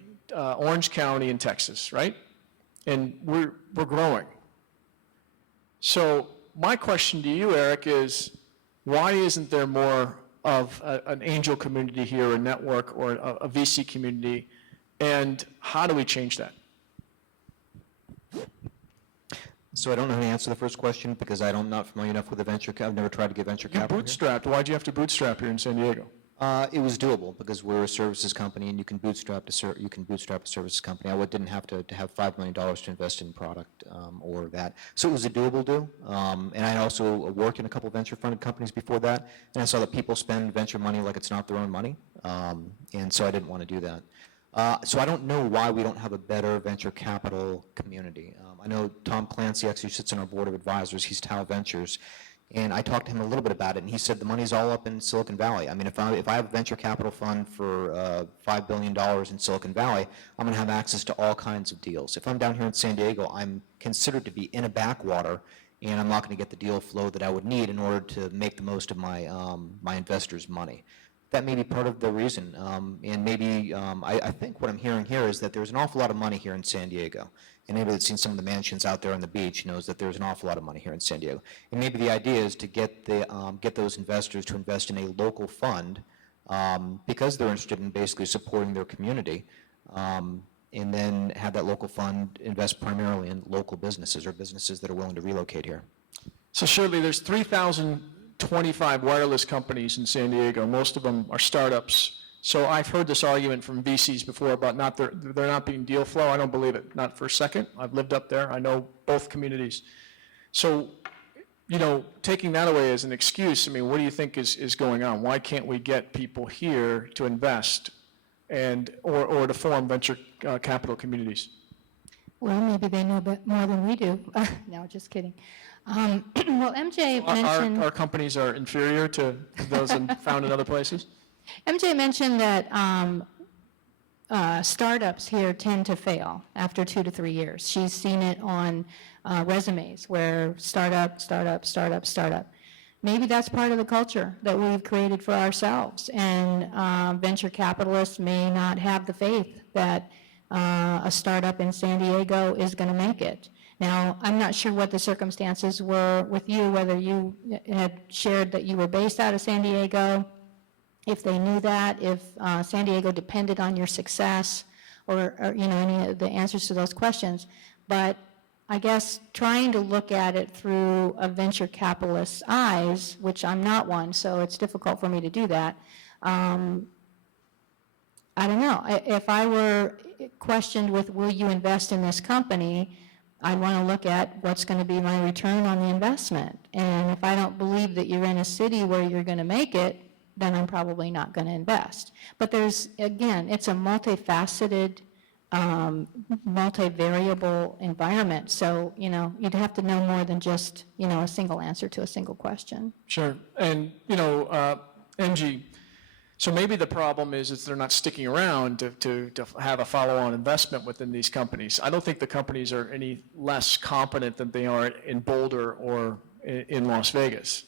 Orange County, and Texas, right? And we're growing. So my question to you, Eric, is why isn't there more of an angel community here, a network, or a VC community, and how do we change that? So I don't know how to answer the first question because I'm not familiar enough with the venture capital. I've never tried to get venture You capital. bootstrapped. Why'd you have to bootstrap here in San Diego? It was doable because we're a services company and you can bootstrap a services company. I didn't have to have $5 million to invest in product or that. So it was a doable do. And I also worked in a couple of venture-funded companies before that, and I saw that people spend venture money like it's not their own money, and so I didn't want to do that. So I don't know why we don't have a better venture capital community. I know Tom Clancy actually sits on our board of advisors. He's Tau Ventures. And I talked to him a little bit about it, and he said the money's all up in Silicon Valley. I mean, if I have a venture capital fund for $5 billion in Silicon Valley, I'm going to have access to all kinds of deals. If I'm down here in San Diego, I'm considered to be in a backwater, and I'm not going to get the deal flow that I would need in order to make the most of my my investors' money. That may be part of the reason, and maybe I think what I'm hearing here is that there's an awful lot of money here in San Diego. And anybody that's seen some of the mansions out there on the beach knows that there's an awful lot of money here in San Diego. And maybe the idea is to get those investors to invest in a local fund because they're interested in basically supporting their community, and then have that local fund invest primarily in local businesses or businesses that are willing to relocate here. So surely there's 3,025 wireless companies in San Diego. Most of them are startups. So I've heard this argument from VCs before about there not being deal flow. I don't believe it, not for a second. I've lived up there. I know both communities. So, taking that away as an excuse, I mean, what do you think is going on? Why can't we get people here to invest or to form venture capital communities? Well, maybe they know a bit more than we do. No, just kidding. Well, MJ mentioned... Our companies are inferior to those found in other places? MJ mentioned that startups here tend to fail after 2 to 3 years. She's seen it on resumes where startup. Maybe that's part of the culture that we've created for ourselves, and venture capitalists may not have the faith that a startup in San Diego is going to make it. Now, I'm not sure what the circumstances were with you, whether you had shared that you were based out of San Diego, if they knew that, if San Diego depended on your success, or any of the answers to those questions. But I guess trying to look at it through a venture capitalist's eyes, which I'm not one, so it's difficult for me to do that. I don't know. If I were questioned with, will you invest in this company, I'd want to look at what's going to be my return on the investment. And if I don't believe that you're in a city where you're going to make it, then I'm probably not going to invest. But there's, again, it's a multifaceted, multivariable environment. So, you'd have to know more than just, a single answer to a single question. Sure. And, MG, so maybe the problem is they're not sticking around to have a follow-on investment within these companies. I don't think the companies are any less competent than they are in Boulder or in Las Vegas.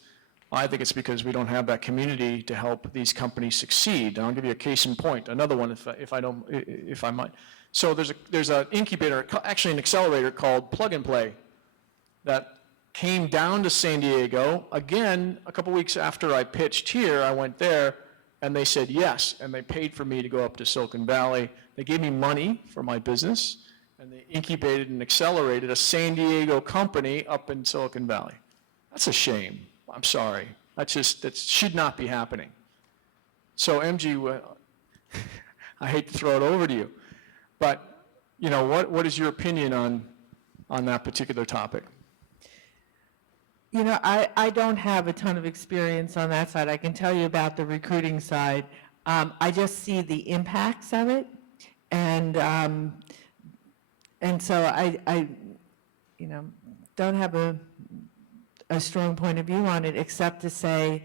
I think it's because we don't have that community to help these companies succeed. And I'll give you a case in point, another one if I might. So there's an incubator, actually an accelerator called Plug and Play that came down to San Diego. Again, a couple weeks after I pitched here, I went there and they said yes, and they paid for me to go up to Silicon Valley. They gave me money for my business, and they incubated and accelerated a San Diego company up in Silicon Valley. That's a shame. I'm sorry. That should not be happening. So MG, I hate to throw it over to you, but what is your opinion on that particular topic? I don't have a ton of experience on that side. I can tell you about the recruiting side. I just see the impacts of it, and so I don't have a strong point of view on it, except to say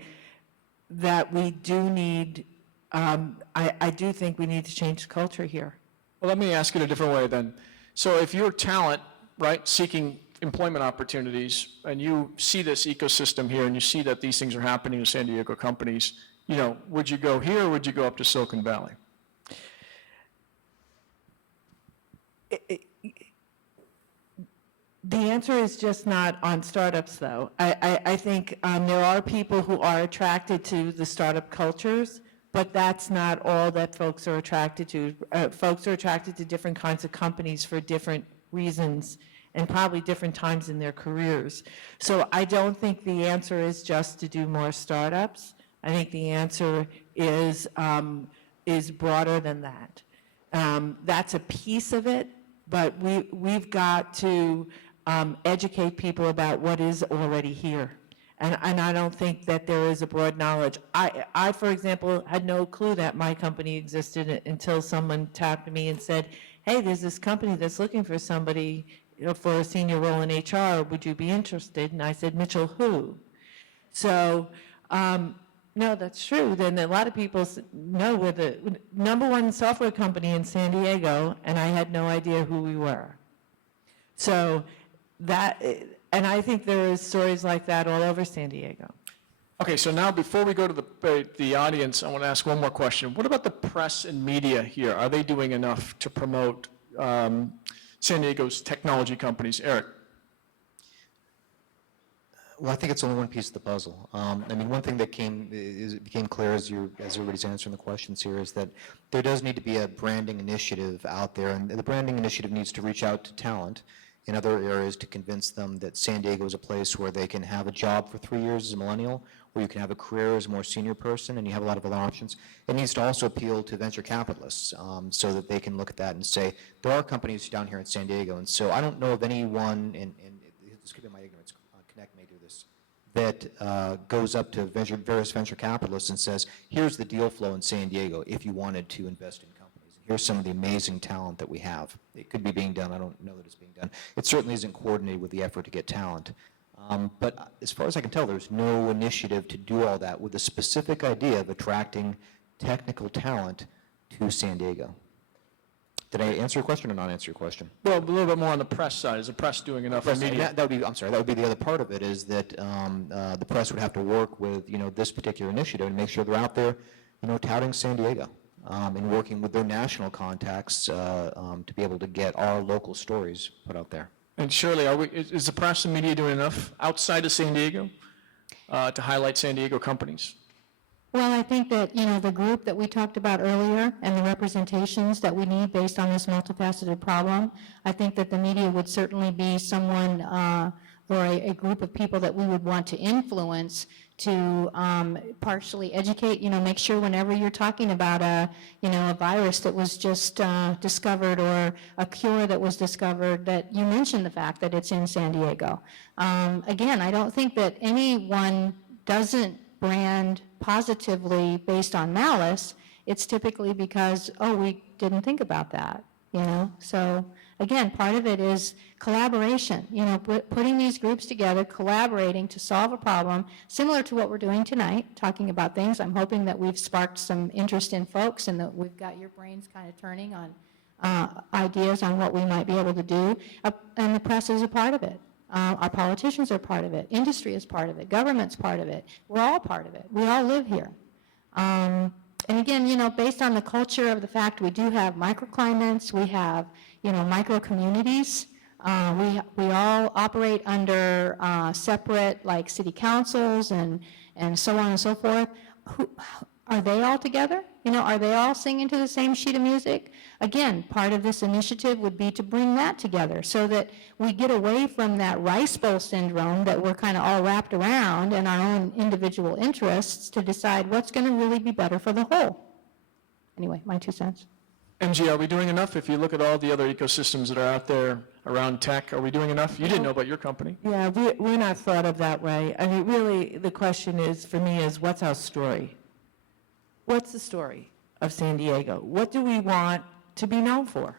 that we do need, I do think we need to change the culture here. Well, let me ask it a different way then. So if you're talent, right, seeking employment opportunities, and you see this ecosystem here, and you see that these things are happening in San Diego companies, would you go here or would you go up to Silicon Valley? The answer is just not on startups, though. I think there are people who are attracted to the startup cultures, but that's not all that folks are attracted to. Folks are attracted to different kinds of companies for different reasons and probably different times in their careers. So I don't think the answer is just to do more startups. I think the answer is broader than that. That's a piece of it, but we've got to educate people about what is already here. And I don't think that there is a broad knowledge. I, for example, had no clue that my company existed until someone tapped me and said, hey, there's this company that's looking for somebody for a senior role in HR. Would you be interested? And I said, Mitchell, who? So, no, that's true. Then a lot of people know we're the #1 software company in San Diego, and I had no idea who we were. So that, and I think there is stories like that all over San Diego. Okay, so now before we go to the audience, I want to ask one more question. What about the press and media here? Are they doing enough to promote San Diego's technology companies? Eric? Well, I think it's only one piece of the puzzle. One thing that became clear as everybody's answering the questions here is that there does need to be a branding initiative out there, and the branding initiative needs to reach out to talent in other areas to convince them that San Diego is a place where they can have a job for 3 years as a millennial, where you can have a career as a more senior person, and you have a lot of other options. It needs to also appeal to venture capitalists so that they can look at that and say, there are companies down here in San Diego, and so I don't know of anyone, and this could be my ignorance, Connect may do this that goes up to various venture capitalists and says, here's the deal flow in San Diego if you wanted to invest in companies. Here's some of the amazing talent that we have. It could be being done. I don't know that it's being done. It certainly isn't coordinated with the effort to get talent. But as far as I can tell, there's no initiative to do all that with the specific idea of attracting technical talent to San Diego. Did I answer your question or not answer your question? Well, a little bit more on the press side. Is the press doing enough for media? That would be, I'm sorry, that would be the other part of it, is that the press would have to work with, this particular initiative and make sure they're out there, touting San Diego and working with their national contacts to be able to get our local stories put out there. And Shirley, is the press and media doing enough outside of San Diego to highlight San Diego companies? Well, I think that, the group that we talked about earlier and the representations that we need based on this multifaceted problem, I think that the media would certainly be someone or a group of people that we would want to influence to partially educate, make sure whenever you're talking about a virus that was just discovered or a cure that was discovered, that you mention the fact that it's in San Diego. Again, I don't think that anyone doesn't brand positively based on malice. It's typically because, we didn't think about that, So again, part of it is collaboration, putting these groups together, collaborating to solve a problem, similar to what we're doing tonight, talking about things. I'm hoping that we've sparked some interest in folks and that we've got your brains kind of turning on ideas on what we might be able to do. And the press is a part of it. Our politicians are part of it. Industry is part of it. Government's part of it. We're all part of it. We all live here. And again, based on the culture of the fact we do have microclimates, we have, micro communities. We all operate under separate, like, city councils and so on and so forth. Are they all together? Are they all singing to the same sheet of music? Again, part of this initiative would be to bring that together so that we get away from that rice bowl syndrome that we're kind of all wrapped around and our own individual interests to decide what's going to really be better for the whole. Anyway, my 2 cents. MG, are we doing enough? If you look at all the other ecosystems that are out there around tech, are we doing enough? You didn't know about your company. Yeah, we're not thought of that way. I mean, really, the question is, for me, is what's our story? What's the story of San Diego? What do we want to be known for?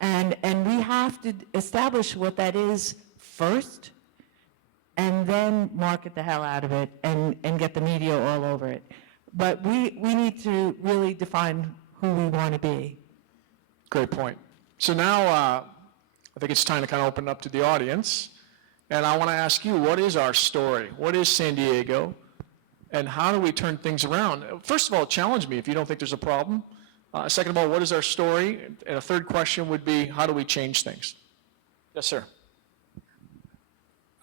And we have to establish what that is first, and then market the hell out of it and get the media all over it. But we need to really define who we want to be. Great point. So now I think it's time to kind of open up to the audience. And I want to ask you, what is our story? What is San Diego? And how do we turn things around? First of all, challenge me if you don't think there's a problem. Second of all, what is our story? And a third question would be, how do we change things? Yes, sir.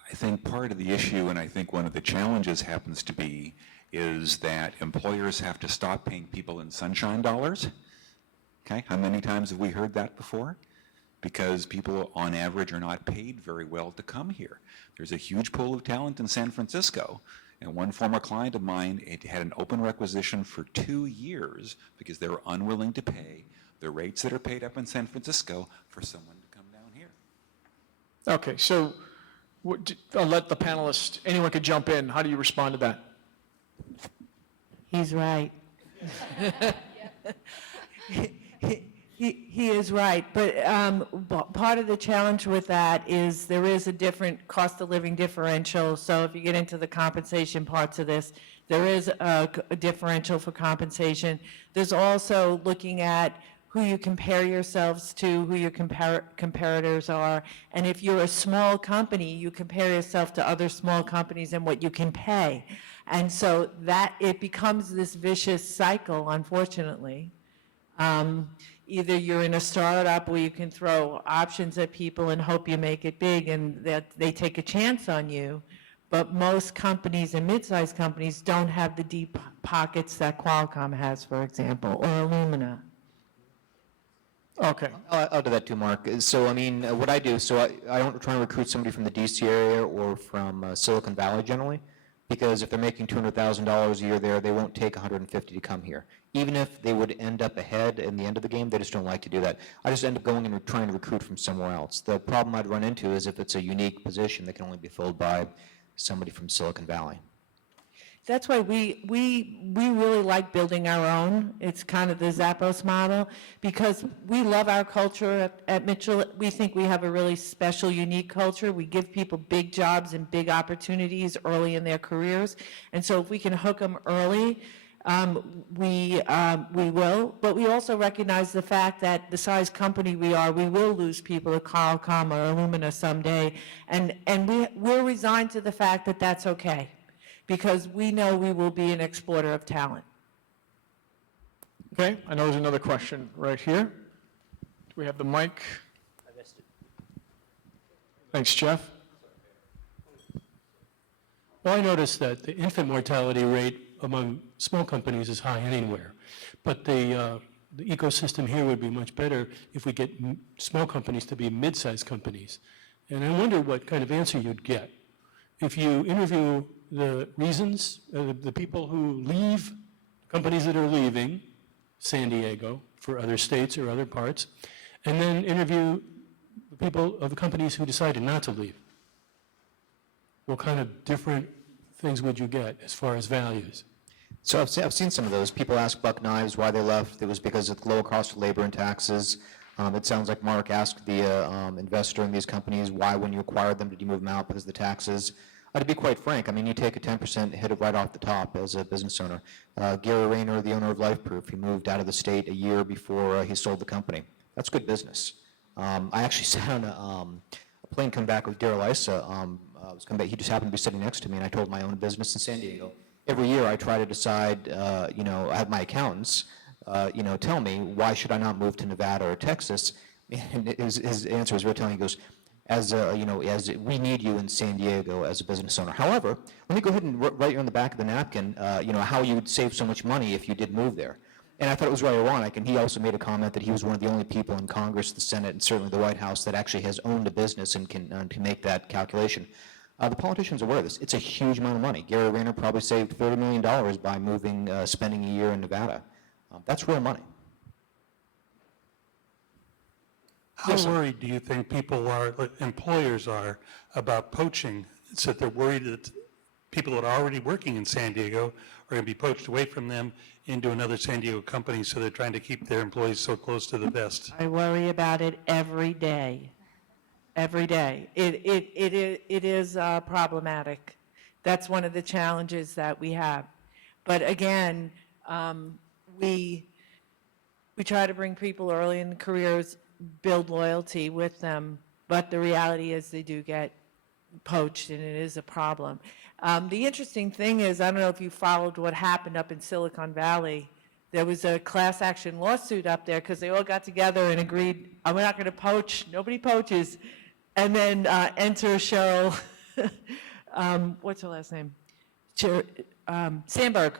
I think part of the issue, and I think one of the challenges happens to be, is that employers have to stop paying people in sunshine dollars. Okay, how many times have we heard that before? Because people on average are not paid very well to come here. There's a huge pool of talent in San Francisco. And one former client of mine, it had an open requisition for 2 years because they were unwilling to pay the rates that are paid up in San Francisco for someone to come down here. Okay, so I'll let the panelists, anyone could jump in. How do you respond to that? He's right. He is right, but part of the challenge with that is there is a different cost of living differential. So if you get into the compensation parts of this, there is a differential for compensation. There's also looking at who you compare yourselves to, who your comparators are. And if you're a small company, you compare yourself to other small companies and what you can pay. And so that it becomes this vicious cycle, unfortunately. Either you're in a startup where you can throw options at people and hope you make it big and that they take a chance on you. But most companies and mid-sized companies don't have the deep pockets that Qualcomm has, for example, or Illumina. Okay. I'll do that too, Mark. So, I mean, what I do, so I don't try to recruit somebody from the DC area or from Silicon Valley generally, because if they're making $200,000 a year there, they won't take 150 to come here. Even if they would end up ahead in the end of the game, they just don't like to do that. I just end up going and trying to recruit from somewhere else. The problem I'd run into is if it's a unique position that can only be filled by somebody from Silicon Valley. That's why we really like building our own. It's kind of the Zappos model, because we love our culture at Mitchell. We think we have a really special, unique culture. We give people big jobs and big opportunities early in their careers. And so if we can hook them early, we will. But we also recognize the fact that the size company we are, we will lose people at Qualcomm or Illumina someday. And we're resigned to the fact that that's okay, because we know we will be an exporter of talent. Okay, I know there's another question right here. Do we have the mic? Thanks, Jeff. Well, I noticed that the infant mortality rate among small companies is high anywhere, but the ecosystem here would be much better if we get small companies to be mid-sized companies. And I wonder what kind of answer you'd get. If you interview the reasons, the people who leave, companies that are leaving San Diego for other states or other parts, and then interview the people of the companies who decided not to leave. What kind of different things would you get as far as values? So I've seen some of those. People ask Buck Knives why they left. It was because of the lower cost of labor and taxes. It sounds like Mark asked the investor in these companies, why when you acquired them did you move them out because of the taxes? To be quite frank, I mean, you take a 10% hit right off the top as a business owner. Gary Rayner, the owner of LifeProof, he moved out of the state a year before he sold the company. That's good business. I actually sat on a plane coming back with Daryl Issa. Was coming back. He just happened to be sitting next to me, and I told him I own a business in San Diego. Every year I try to decide, I have my accountants, tell me, why should I not move to Nevada or Texas? And his answer was very telling. He goes, as we need you in San Diego as a business owner. However, let me go ahead and write you on the back of the napkin, how you would save so much money if you did move there. And I thought it was really ironic, and he also made a comment that he was one of the only people in Congress, the Senate, and certainly the White House that actually has owned a business and can make that calculation. The politicians are aware of this. It's a huge amount of money. Gary Rayner probably saved $30 million by moving, spending a year in Nevada. That's real money. How worried do you think people are, like employers are, about poaching? It's that they're worried that people that are already working in San Diego are going to be poached away from them into another San Diego company, so they're trying to keep their employees so close to the vest. I worry about it every day. Every day. It is problematic. That's one of the challenges that we have. But again, we try to bring people early in careers, build loyalty with them, but the reality is they do get poached, and it is a problem. The interesting thing is, I don't know if you followed what happened up in Silicon Valley. There was a class action lawsuit up there because they all got together and agreed, we're not going to poach, nobody poaches. And then enter Sheryl, what's her last name? Sandberg,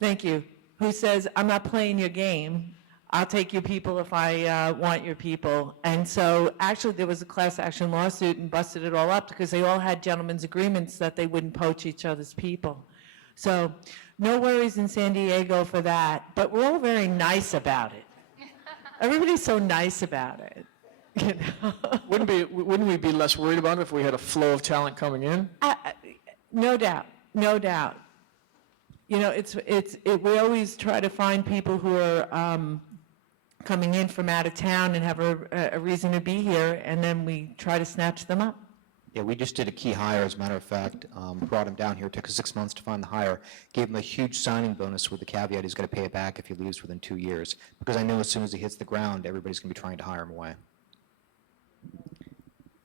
thank you, who says, I'm not playing your game. I'll take your people if I want your people. And so actually there was a class action lawsuit and busted it all up because they all had gentlemen's agreements that they wouldn't poach each other's people. So no worries in San Diego for that, but we're all very nice about it. Everybody's so nice about it. You know? Wouldn't we be less worried about it if we had a flow of talent coming in? No doubt, no doubt. You know, we always try to find people who are coming in from out of town and have a reason to be here, and then we try to snatch them up. Yeah, we just did a key hire, as a matter of fact, brought him down here, took us 6 months to find the hire, gave him a huge signing bonus with the caveat he's going to pay it back if he leaves within 2 years, because I know as soon as he hits the ground, everybody's going to be trying to hire him away.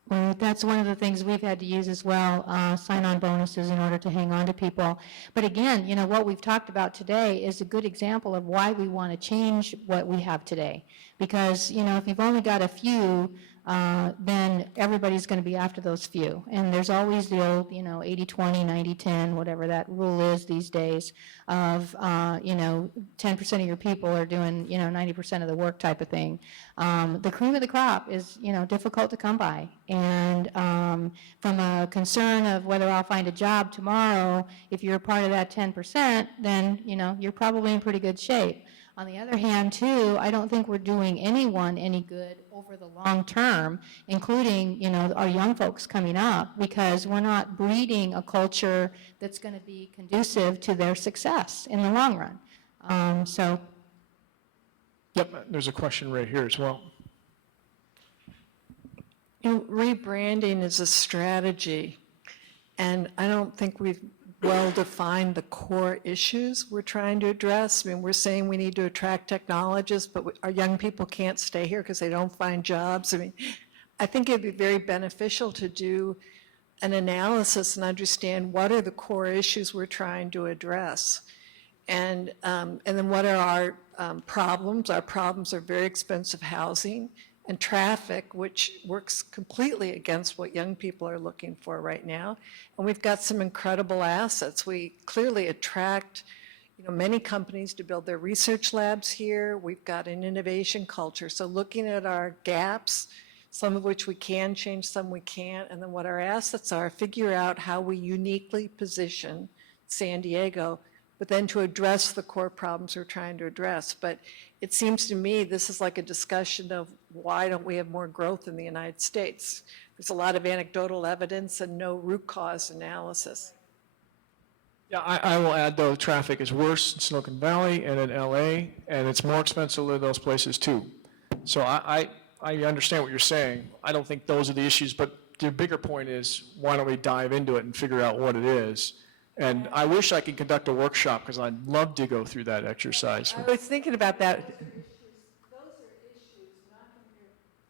Well, that's one of the things we've had to use as well, sign-on bonuses in order to hang on to people. But again, you know, what we've talked about today is a good example of why we want to change what we have today. Because, you know, if you've only got a few, then everybody's going to be after those few. And there's always the old, 80-20, 90-10, whatever that rule is these days of, 10% of your people are doing, 90% of the work type of thing. The cream of the crop is, difficult to come by. And from a concern of whether I'll find a job tomorrow, if you're a part of that 10%, then, you're probably in pretty good shape. On the other hand, too, I don't think we're doing anyone any good over the long term, including, our young folks coming up, because we're not breeding a culture that's going to be conducive to their success in the long run. So, Yep, there's a question right here as well. Rebranding is a strategy, and I don't think we've well defined the core issues we're trying to address. I mean, we're saying we need to attract technologists, but our young people can't stay here because they don't find jobs. I mean, I think it'd be very beneficial to do an analysis and understand what are the core issues we're trying to address. And then what are our problems? Our problems are very expensive housing and traffic, which works completely against what young people are looking for right now. And we've got some incredible assets. We clearly attract, many companies to build their research labs here. We've got an innovation culture. So looking at our gaps, some of which we can change, some we can't, and then what our assets are, figure out how we uniquely position San Diego, but then to address the core problems we're trying to address. But it seems to me this is like a discussion of why don't we have more growth in the United States? There's a lot of anecdotal evidence and no root cause analysis. Yeah, I will add, though, traffic is worse in Silicon Valley and in LA, and it's more expensive to live those places, too. So I understand what you're saying. I don't think those are the issues, but the bigger point is, why don't we dive into it and figure out what it is? And I wish I could conduct a workshop, because I'd love to go through that exercise. I was thinking about that.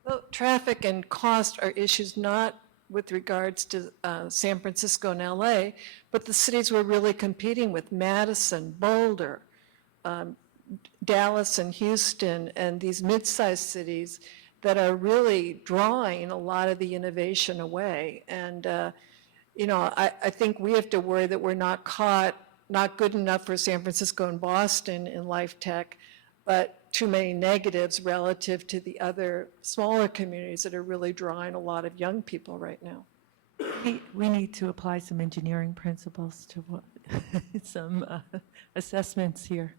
Well, traffic and cost are issues not with regards to San Francisco and LA, but the cities we're really competing with, Madison, Boulder, Dallas and Houston, and these mid-sized cities that are really drawing a lot of the innovation away. And, I think we have to worry that we're not good enough for San Francisco and Boston in life tech, but too many negatives relative to the other smaller communities that are really drawing a lot of young people right now. We need to apply some engineering principles to some assessments here.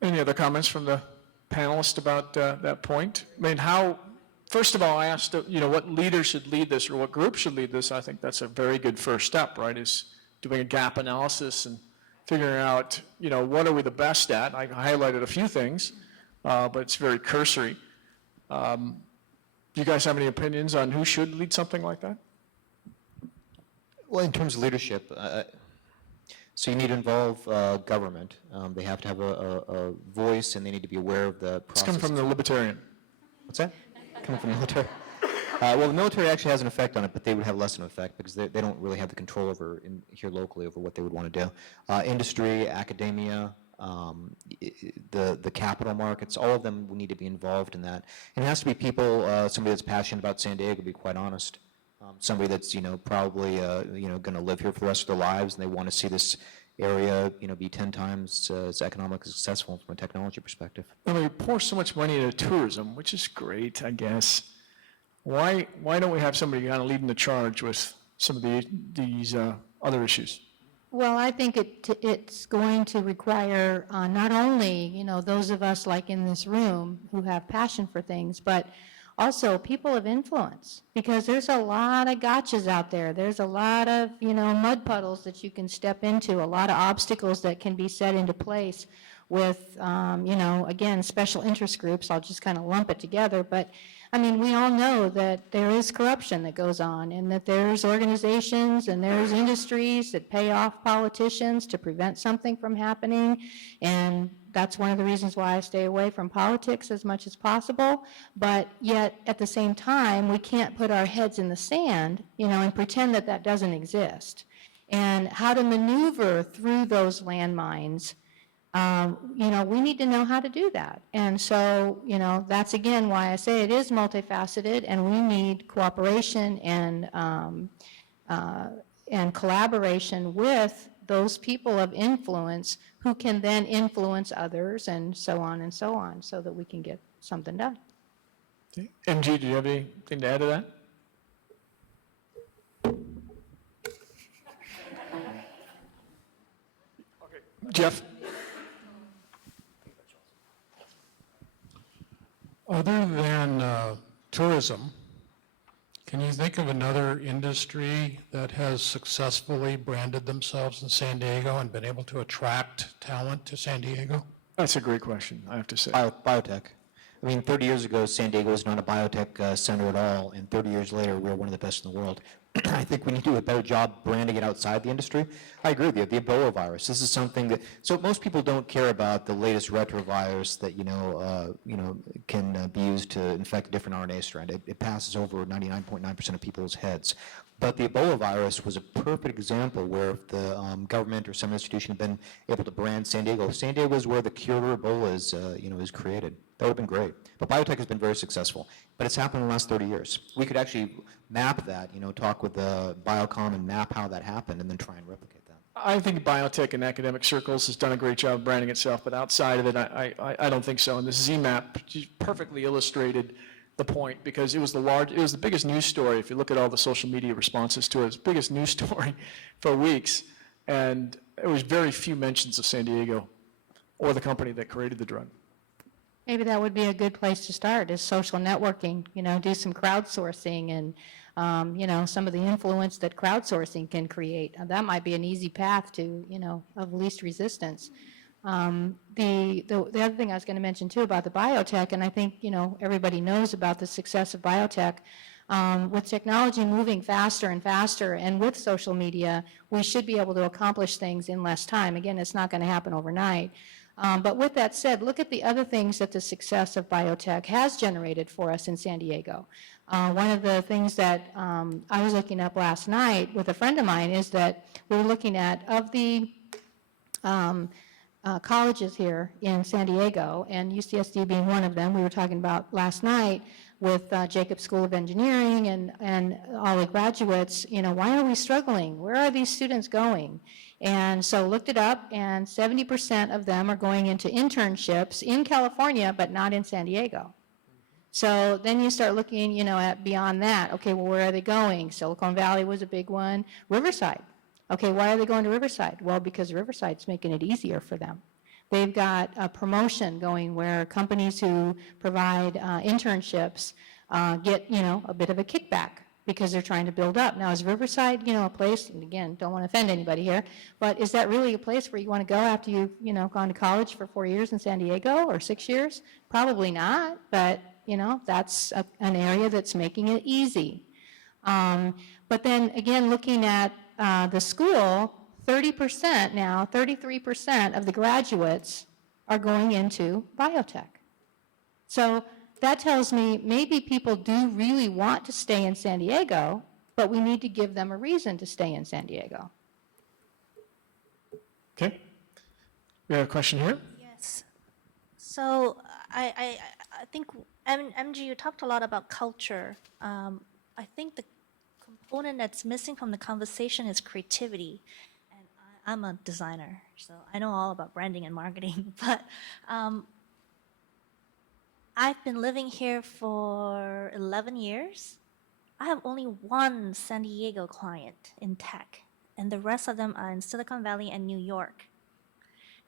Any other comments from the panelists about that point? I mean, first of all, I asked, what leader should lead this or what group should lead this. I think that's a very good first step, right, is doing a gap analysis and figuring out, what are we the best at? I highlighted a few things, but it's very cursory. Do you guys have any opinions on who should lead something like that? Well, in terms of leadership, so you need to involve government. They have to have a voice, and they need to be aware of the process. It's coming from the libertarian. What's that? Coming from the military? Well, the military actually has an effect on it, but they would have less of an effect because they don't really have the control over here locally over what they would want to do. Industry, academia, the capital markets, all of them will need to be involved in that. And it has to be people, somebody that's passionate about San Diego, to be quite honest. Somebody that's probably going to live here for the rest of their lives, and they want to see this area be 10 times as economically successful from a technology perspective. I mean, we pour so much money into tourism, which is great, I guess. Why don't we have somebody kind of leading the charge with some of these other issues? well, I think it's going to require not only, those of us like in this room who have passion for things, but also people of influence, because there's a lot of gotchas out there. There's a lot of, mud puddles that you can step into, a lot of obstacles that can be set into place with, again, special interest groups. I'll just kind of lump it together. But, I mean, we all know that there is corruption that goes on, and that there's organizations and there's industries that pay off politicians to prevent something from happening. And that's one of the reasons why I stay away from politics as much as possible. But yet, at the same time, we can't put our heads in the sand, and pretend that that doesn't exist. And how to maneuver through those landmines, we need to know how to do that. And so, that's again why I say it is multifaceted, and we need cooperation and collaboration with those people of influence who can then influence others, and so on, so that we can get something done. Okay. MG, do you have anything to add to that? Okay. Jeff? Other than tourism, can you think of another industry that has successfully branded themselves in San Diego and been able to attract talent to San Diego? That's a great question, I have to say. Biotech. I mean, 30 years ago, San Diego was not a biotech center at all, and 30 years later, we're one of the best in the world. I think we need to do a better job branding it outside the industry. I agree with you. The Ebola virus. This is something that so most people don't care about the latest retrovirus that can be used to infect a different RNA strand. It passes over 99.9% of people's heads. But the Ebola virus was a perfect example where if the government or some institution had been able to brand San Diego. San Diego is where the cure to Ebola is created. That would have been great. But biotech has been very successful. But it's happened in the last 30 years. We could actually map that, talk with the Biocom and map how that happened and then try and replicate that. I think biotech in academic circles has done a great job branding itself, but outside of it, I don't think so. And this ZMAP just perfectly illustrated the point because it was the biggest news story. If you look at all the social media responses to it, it's the biggest news story for weeks. And there was very few mentions of San Diego or the company that created the drug. Maybe that would be a good place to start, is social networking, do some crowdsourcing and, some of the influence that crowdsourcing can create. That might be an easy path to, of least resistance. The other thing I was going to mention too about the biotech, and I think, everybody knows about the success of biotech, with technology moving faster and faster and with social media, we should be able to accomplish things in less time. Again, it's not going to happen overnight. But with that said, look at the other things that the success of biotech has generated for us in San Diego. One of the things that I was looking up last night with a friend of mine is that we were looking at, of the colleges here in San Diego, and UCSD being one of them, we were talking about last night with Jacobs School of Engineering and all the graduates, why are we struggling? Where are these students going? And so looked it up, and 70% of them are going into internships in California, but not in San Diego. So then you start looking, at beyond that. Okay, well, where are they going? Silicon Valley was a big one. Riverside. Okay, why are they going to Riverside? Well, because Riverside's making it easier for them. They've got a promotion going where companies who provide internships get, a bit of a kickback because they're trying to build up. Now, is Riverside, a place, and again, don't want to offend anybody here, but is that really a place where you want to go after you've, gone to college for 4 years in San Diego or 6 years? Probably not, but, that's an area that's making it easy. But then, again, looking at the school, 30% now, 33% of the graduates are going into biotech. So that tells me maybe people do really want to stay in San Diego, but we need to give them a reason to stay in San Diego. Okay. We have a question here. Yes. So I think, MG, you talked a lot about culture. I think the component that's missing from the conversation is creativity. And I'm a designer, so I know all about branding and marketing. But I've been living here for 11 years. I have only one San Diego client in tech, and the rest of them are in Silicon Valley and New York.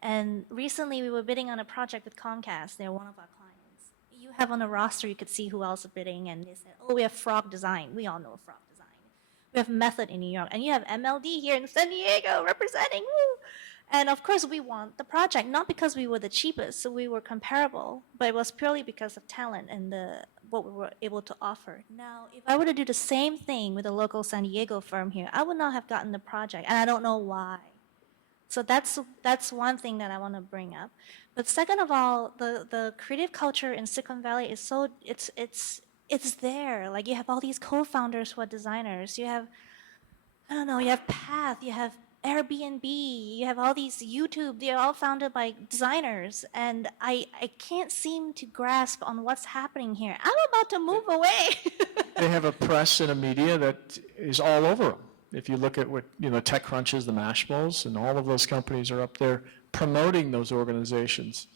And recently we were bidding on a project with Comcast. They're one of our clients. You have on the roster, you could see who else is bidding, and they said, oh, we have Frog Design. We all know Frog Design. We have Method in New York, and you have MLD here in San Diego representing, woo! And of course we want the project, not because we were the cheapest, so we were comparable, but it was purely because of talent and what we were able to offer. Now, if I were to do the same thing with a local San Diego firm here, I would not have gotten the project, and I don't know why. So that's one thing that I want to bring up. But second of all, the creative culture in Silicon Valley is so, it's there. Like, you have all these co-founders who are designers. You have, I don't know, you have Path, you have Airbnb, you have all these YouTube, they're all founded by designers. And I can't seem to grasp on what's happening here. I'm about to move away. They have a press and a media that is all over them. If you look at what, TechCrunches, the Mashables, and all of those companies are up there promoting those organizations.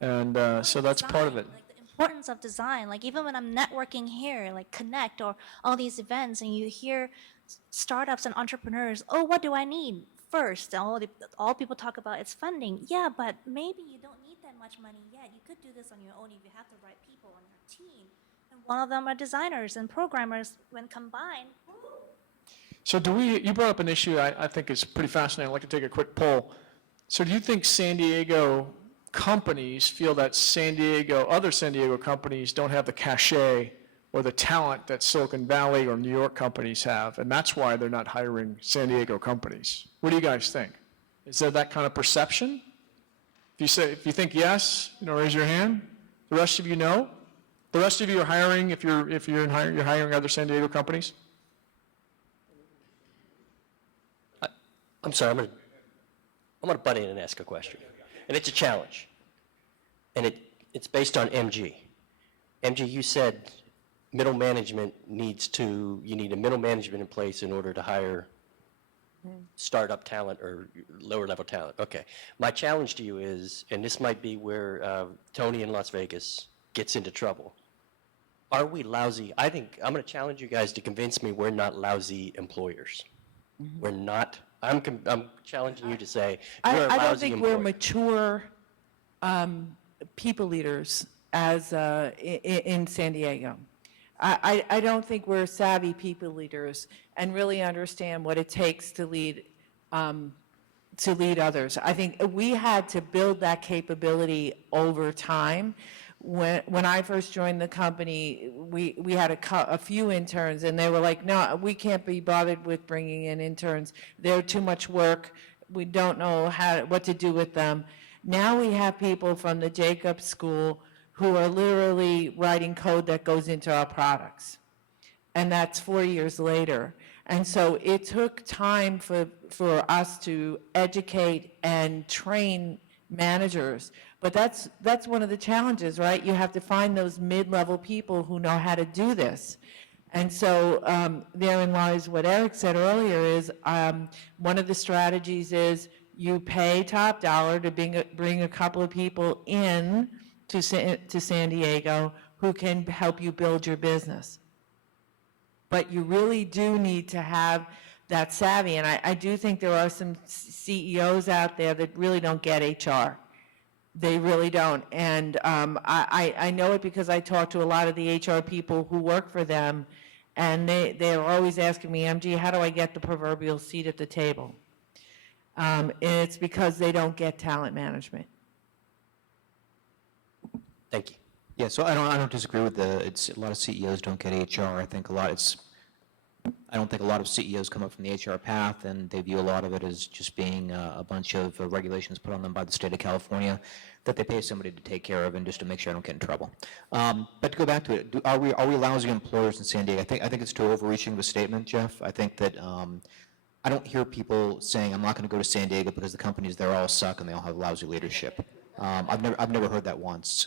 And so that's part of it. Like the importance of design, like even when I'm networking here, like Connect or all these events, and you hear startups and entrepreneurs, oh, what do I need first? And all people talk about is funding. Yeah, but maybe you don't need that much money yet. You could do this on your own if you have the right people on your team. And one of them are designers and programmers. When combined, So you brought up an issue I think is pretty fascinating. I'd like to take a quick poll. So do you think San Diego companies feel that other San Diego companies don't have the cachet or the talent that Silicon Valley or New York companies have, and that's why they're not hiring San Diego companies? What do you guys think? Is there that kind of perception? If you think yes, raise your hand. The rest of you no. The rest of you are hiring you're hiring other San Diego companies. I'm sorry, I'm gonna butt in and ask a question. And it's a challenge. And it's based on MG. MG, you said middle management you need a middle management in place in order to hire startup talent or lower level talent. Okay. My challenge to you is, and this might be where Tony in Las Vegas gets into trouble. Are we lousy? I think I'm gonna challenge you guys to convince me we're not lousy employers. We're not. I'm challenging you to say you're a lousy I don't think employer. we're mature people leaders in San Diego. I don't think we're savvy people leaders and really understand what it takes to lead others. I think we had to build that capability over time. When I first joined the company, we had a few interns, and they were like, no, we can't be bothered with bringing in interns. They're too much work. We don't know what to do with them. Now we have people from the Jacobs School who are literally writing code that goes into our products. And that's 4 years later. And so it took time for us to educate and train managers. But that's one of the challenges, right? You have to find those mid-level people who know how to do this. And so therein lies what Eric said earlier is one of the strategies is you pay top dollar to bring a couple of people in to San Diego who can help you build your business. But you really do need to have that savvy. And I do think there are some CEOs out there that really don't get HR. They really don't. And I know it because I talk to a lot of the HR people who work for them, and they're always asking me, MG, how do I get the proverbial seat at the table? And it's because they don't get talent management. Thank you. Yeah, so I don't disagree with a lot of CEOs don't get HR. I don't think a lot of CEOs come up from the HR path, and they view a lot of it as just being a bunch of regulations put on them by the state of California that they pay somebody to take care of and just to make sure I don't get in trouble. But to go back to it, are we lousy employers in San Diego? I think it's too overreaching of a statement, Jeff. I think that I don't hear people saying I'm not going to go to San Diego because the companies there all suck and they all have lousy leadership. I've never heard that once.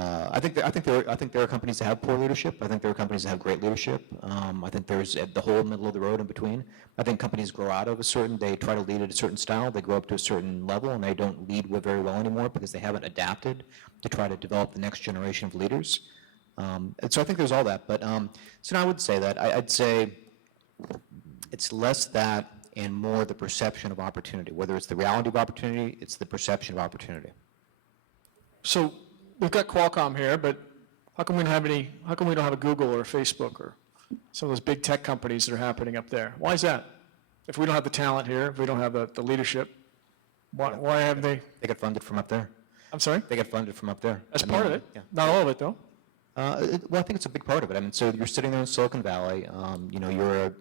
I think there are companies that have poor leadership. I think there are companies that have great leadership. I think there's the whole middle of the road in between. I think companies grow out of they try to lead at a certain style, they grow up to a certain level, and they don't lead very well anymore because they haven't adapted to try to develop the next generation of leaders. And so I think there's all that. But so I would say that. I'd say it's less that and more the perception of opportunity. Whether it's the reality of opportunity, it's the perception of opportunity. So we've got Qualcomm here, but how come we don't have a Google or a Facebook or some of those big tech companies that are happening up there? Why is that? If we don't have the talent here, if we don't have the leadership, why haven't they? They get funded from up there. I'm sorry? They get funded from up there. That's part of it. Yeah. Not all of it, though. Well, I think it's a big part of it. I mean, so you're sitting there in Silicon Valley. You're a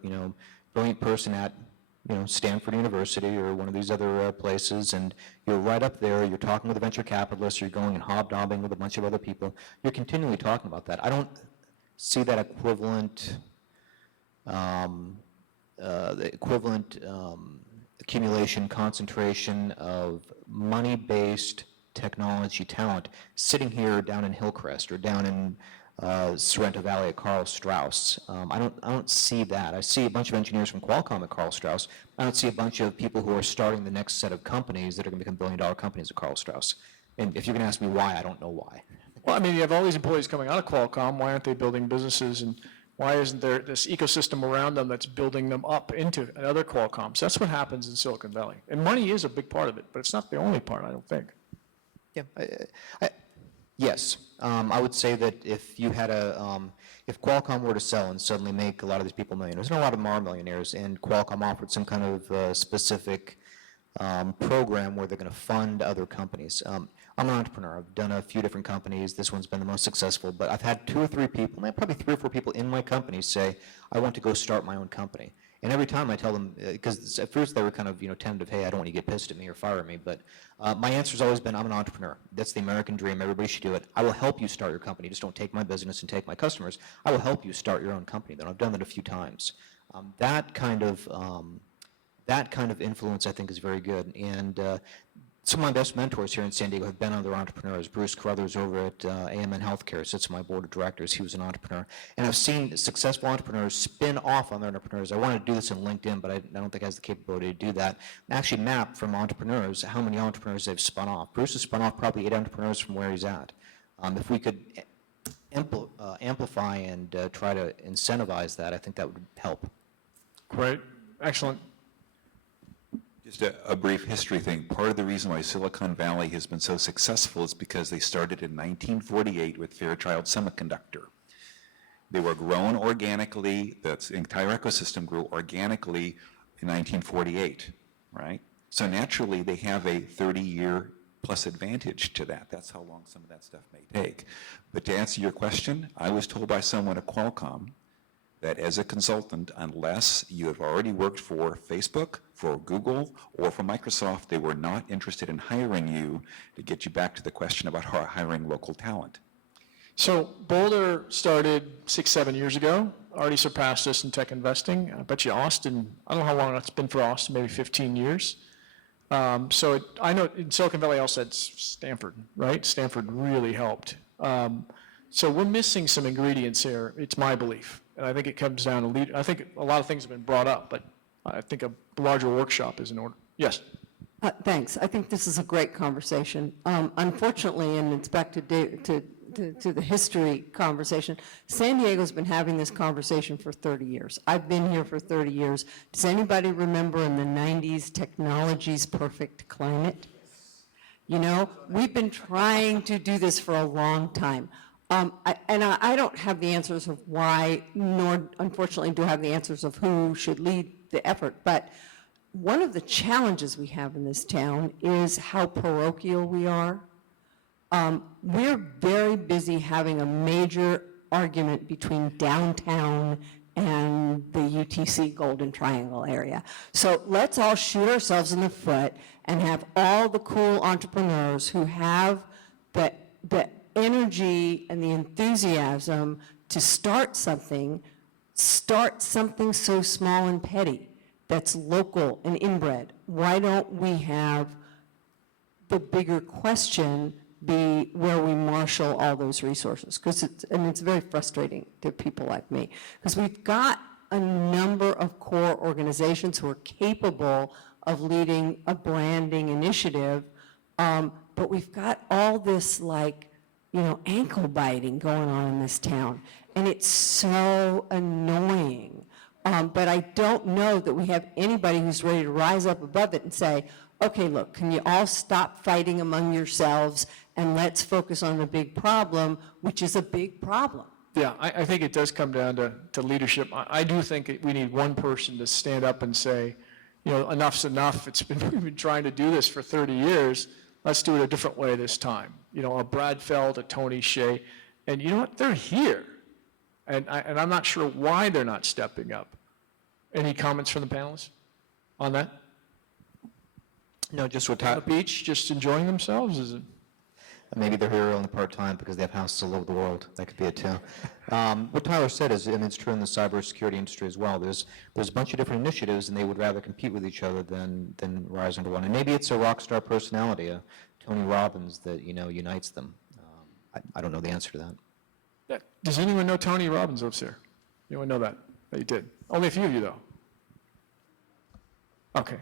brilliant person at Stanford University or one of these other places, and you're right up there. You're talking with a venture capitalist. You're going and hobnobbing with a bunch of other people. You're continually talking about that. I don't see that equivalent accumulation, concentration of money-based technology talent sitting here down in Hillcrest or down in Sorrento Valley at Carl Strauss. I don't see that. I see a bunch of engineers from Qualcomm at Carl Strauss. I don't see a bunch of people who are starting the next set of companies that are going to become billion-dollar companies at Carl Strauss. And if you're going to ask me why, I don't know why. Well, I mean, you have all these employees coming out of Qualcomm. Why aren't they building businesses? And why isn't there this ecosystem around them that's building them up into another Qualcomm? So that's what happens in Silicon Valley. And money is a big part of it, but it's not the only part, I don't think. Yeah, yes. I would say that if you had if Qualcomm were to sell and suddenly make a lot of these people millionaires, and a lot of them are millionaires, and Qualcomm offered some kind of specific program where they're going to fund other companies. I'm an entrepreneur. I've done a few different companies. This one's been the most successful, but I've had 2 or 3 people, probably 3 or 4 people in my company say, I want to go start my own company. And every time I tell them, because at first they were kind of, tentative, hey, I don't want you to get pissed at me or fire me, but my answer's always been, I'm an entrepreneur. That's the American dream. Everybody should do it. I will help you start your company. Just don't take my business and take my customers. I will help you start your own company. Then I've done that a few times. That kind of influence, I think, is very good. And some of my best mentors here in San Diego have been other entrepreneurs. Bruce Carruthers over at AMN Healthcare sits on my board of directors. He was an entrepreneur. And I've seen successful entrepreneurs spin off on their entrepreneurs. I wanted to do this in LinkedIn, but I don't think I has the capability to do that. And actually map from entrepreneurs how many entrepreneurs they've spun off. Bruce has spun off probably 8 entrepreneurs from where he's at. If we could amplify and try to incentivize that, I think that would help. Great, excellent. Just a brief history thing. Part of the reason why Silicon Valley has been so successful is because they started in 1948 with Fairchild Semiconductor. They were grown organically. The entire ecosystem grew organically in 1948, right? So naturally, they have a 30-year plus advantage to that. That's how long some of that stuff may take. But to answer your question, I was told by someone at Qualcomm that as a consultant, unless you have already worked for Facebook, for Google, or for Microsoft, they were not interested in hiring you, to get you back to the question about hiring local talent. So Boulder started 6, 7 years ago, already surpassed us in tech investing. I bet you Austin, I don't know how long it's been for Austin, maybe 15 years. I know in Silicon Valley also had Stanford, right? Stanford really helped. So we're missing some ingredients here, it's my belief. And I think it comes down to I think a lot of things have been brought up, but I think a larger workshop is in order. Yes? Thanks. I think this is a great conversation. Unfortunately, and it's back to the history conversation, San Diego's been having this conversation for 30 years. I've been here for 30 years. Does anybody remember in the 90s, technology's perfect climate? We've been trying to do this for a long time. I don't have the answers of why, nor unfortunately do I have the answers of who should lead the effort, but one of the challenges we have in this town is how parochial we are. We're very busy having a major argument between downtown and the UTC Golden Triangle area. So let's all shoot ourselves in the foot and have all the cool entrepreneurs who have the energy and the enthusiasm to start something so small and petty that's local and inbred. Why don't we have the bigger question be where we marshal all those resources? Because it's very frustrating to people like me, because we've got a number of core organizations who are capable of leading a branding initiative, but we've got all this ankle biting going on in this town, and it's so annoying. But I don't know that we have anybody who's ready to rise up above it and say, okay, look, can you all stop fighting among yourselves and let's focus on the big problem, which is a big problem. Yeah, I think it does come down to leadership. I do think we need one person to stand up and say, enough's enough. We've been trying to do this for 30 years. Let's do it a different way this time. A Brad Feld, a Tony Hsieh, and you know what? They're here. And I'm not sure why they're not stepping up. Any comments from the panelists on that? No, just what On the beach, just enjoying themselves? Is it? Maybe they're here only part-time because they have houses all over the world. That could be it too. What Tyler said is, and it's true in the cybersecurity industry as well, there's a bunch of different initiatives and they would rather compete with each other than rise into one. And maybe it's a rock star personality, a Tony Robbins that, unites them. I don't know the answer to that. Yeah. Does anyone know Tony Robbins lives here? Anyone know that? You did. Only a few of you, though. Okay.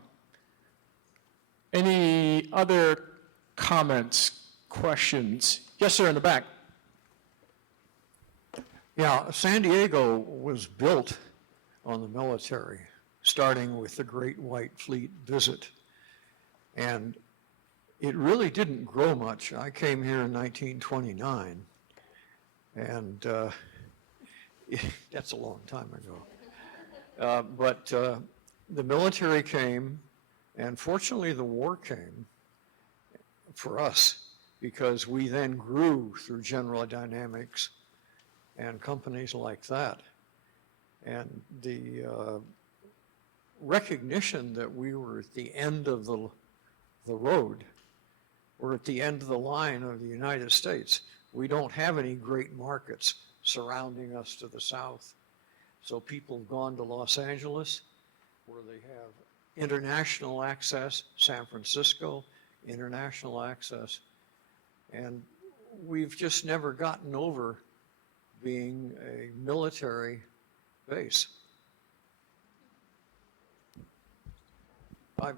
Any other comments, questions? Yes, sir, in the back. Yeah, San Diego was built on the military, starting with the Great White Fleet visit. And it really didn't grow much. I came here in 1929, and that's a long time ago. But the military came, and fortunately the war came for us, because we then grew through General Dynamics and companies like that. And the recognition that we were at the end of the road, we're at the end of the line of the United States. We don't have any great markets surrounding us to the south. So people have gone to Los Angeles, where they have international access, San Francisco, international access. And we've just never gotten over being a military base.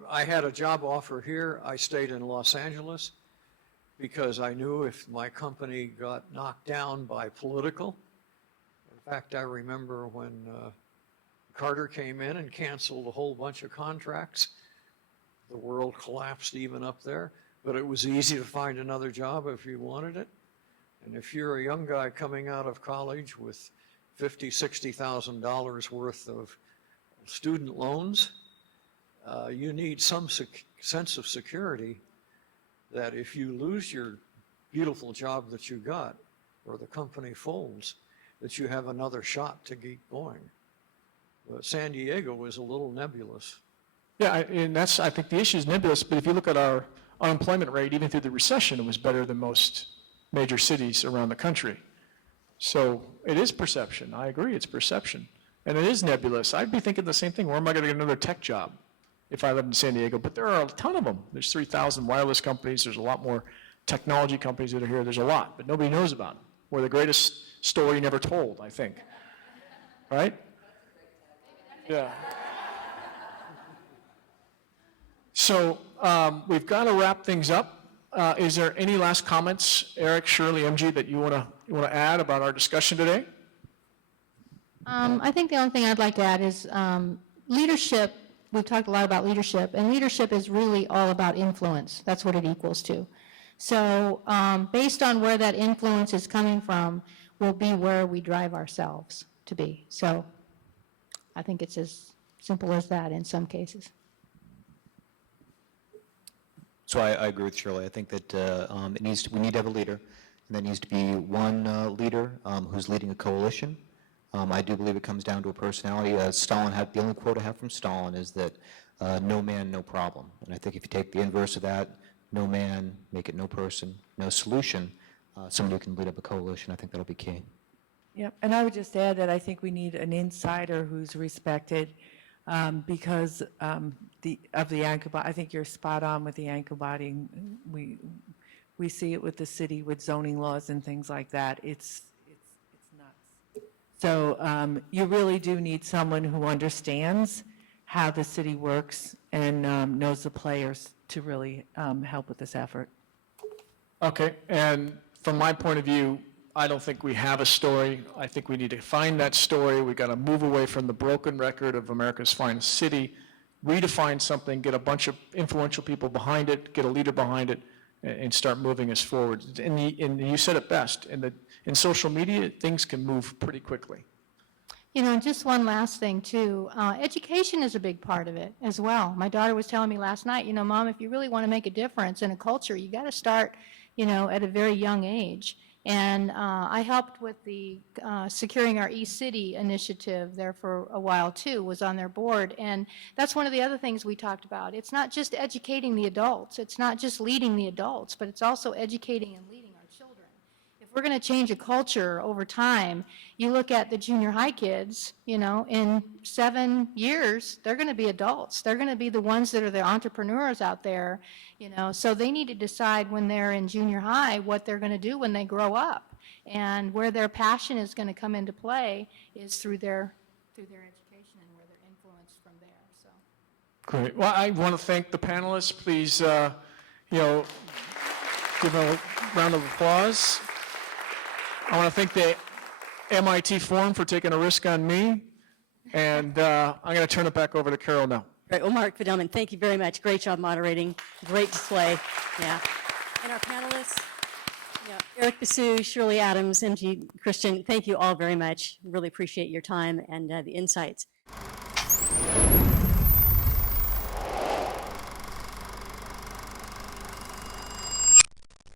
I had a job offer here. I stayed in Los Angeles because I knew if my company got knocked down by political. In fact, I remember when Carter came in and canceled a whole bunch of contracts. The world collapsed even up there, but it was easy to find another job if you wanted it. And if you're a young guy coming out of college with $50,000, $60,000 worth of student loans, you need some sense of security that if you lose your beautiful job that you got, or the company folds, that you have another shot to keep going. But San Diego was a little nebulous. Yeah, and that's, I think the issue is nebulous, but if you look at our unemployment rate, even through the recession, it was better than most major cities around the country. So it is perception. I agree, it's perception. And it is nebulous. I'd be thinking the same thing. Where am I going to get another tech job if I lived in San Diego? But there are a ton of them. There's 3,000 wireless companies. There's a lot more technology companies that are here. There's a lot, but nobody knows about them. We're the greatest story never told, I think. Right? Yeah. So we've got to wrap things up. Is there any last comments, Eric, Shirley, MG, that you want to add about our discussion today? I think the only thing I'd like to add is leadership. We've talked a lot about leadership, and leadership is really all about influence. That's what it equals to. So based on where that influence is coming from will be where we drive ourselves to be. So I think it's as simple as that in some cases. So I agree with Shirley. I think that we need to have a leader, and there needs to be one leader who's leading a coalition. I do believe it comes down to a personality. Stalin had, the only quote I have from Stalin is that no man, no problem. And I think if you take the inverse of that, no man, make it no person, no solution, somebody who can lead up a coalition, I think that'll be key. Yep, and I would just add that I think we need an insider who's respected because of the ankle body. I think you're spot on with the ankle body. We see it with the city with zoning laws and things like that. It's nuts. So you really do need someone who understands how the city works and knows the players to really help with this effort. Okay, and from my point of view, I don't think we have a story. I think we need to find that story. We've got to move away from the broken record of America's finest city, redefine something, get a bunch of influential people behind it, get a leader behind it, and start moving us forward. And you said it best, in social media, things can move pretty quickly. You know, just one last thing, too. Education is a big part of it as well. My daughter was telling me last night, Mom, if you really want to make a difference in a culture, you got to start, at a very young age. And I helped with the Securing Our E-City initiative there for a while, too, was on their board. And that's one of the other things we talked about. It's not just educating the adults. It's not just leading the adults, but it's also educating and leading our children. If we're going to change a culture over time, you look at the junior high kids, in 7 years, they're going to be adults. They're going to be the ones that are the entrepreneurs out there, so they need to decide when they're in junior high what they're going to do when they grow up. And where their passion is going to come into play is through their education and where they're influenced from there. So. Great. Well, I want to thank the panelists. Please, give a round of applause. I want to thank the MIT Forum for taking a risk on me, and I'm going to turn it back over to Carol now. Great. Well, Mark Fidelman, thank you very much. Great job moderating. Great display. Yeah. And our panelists, Eric Basu, Shirley Adams, MG Christian, thank you all very much. Really appreciate your time and the insights.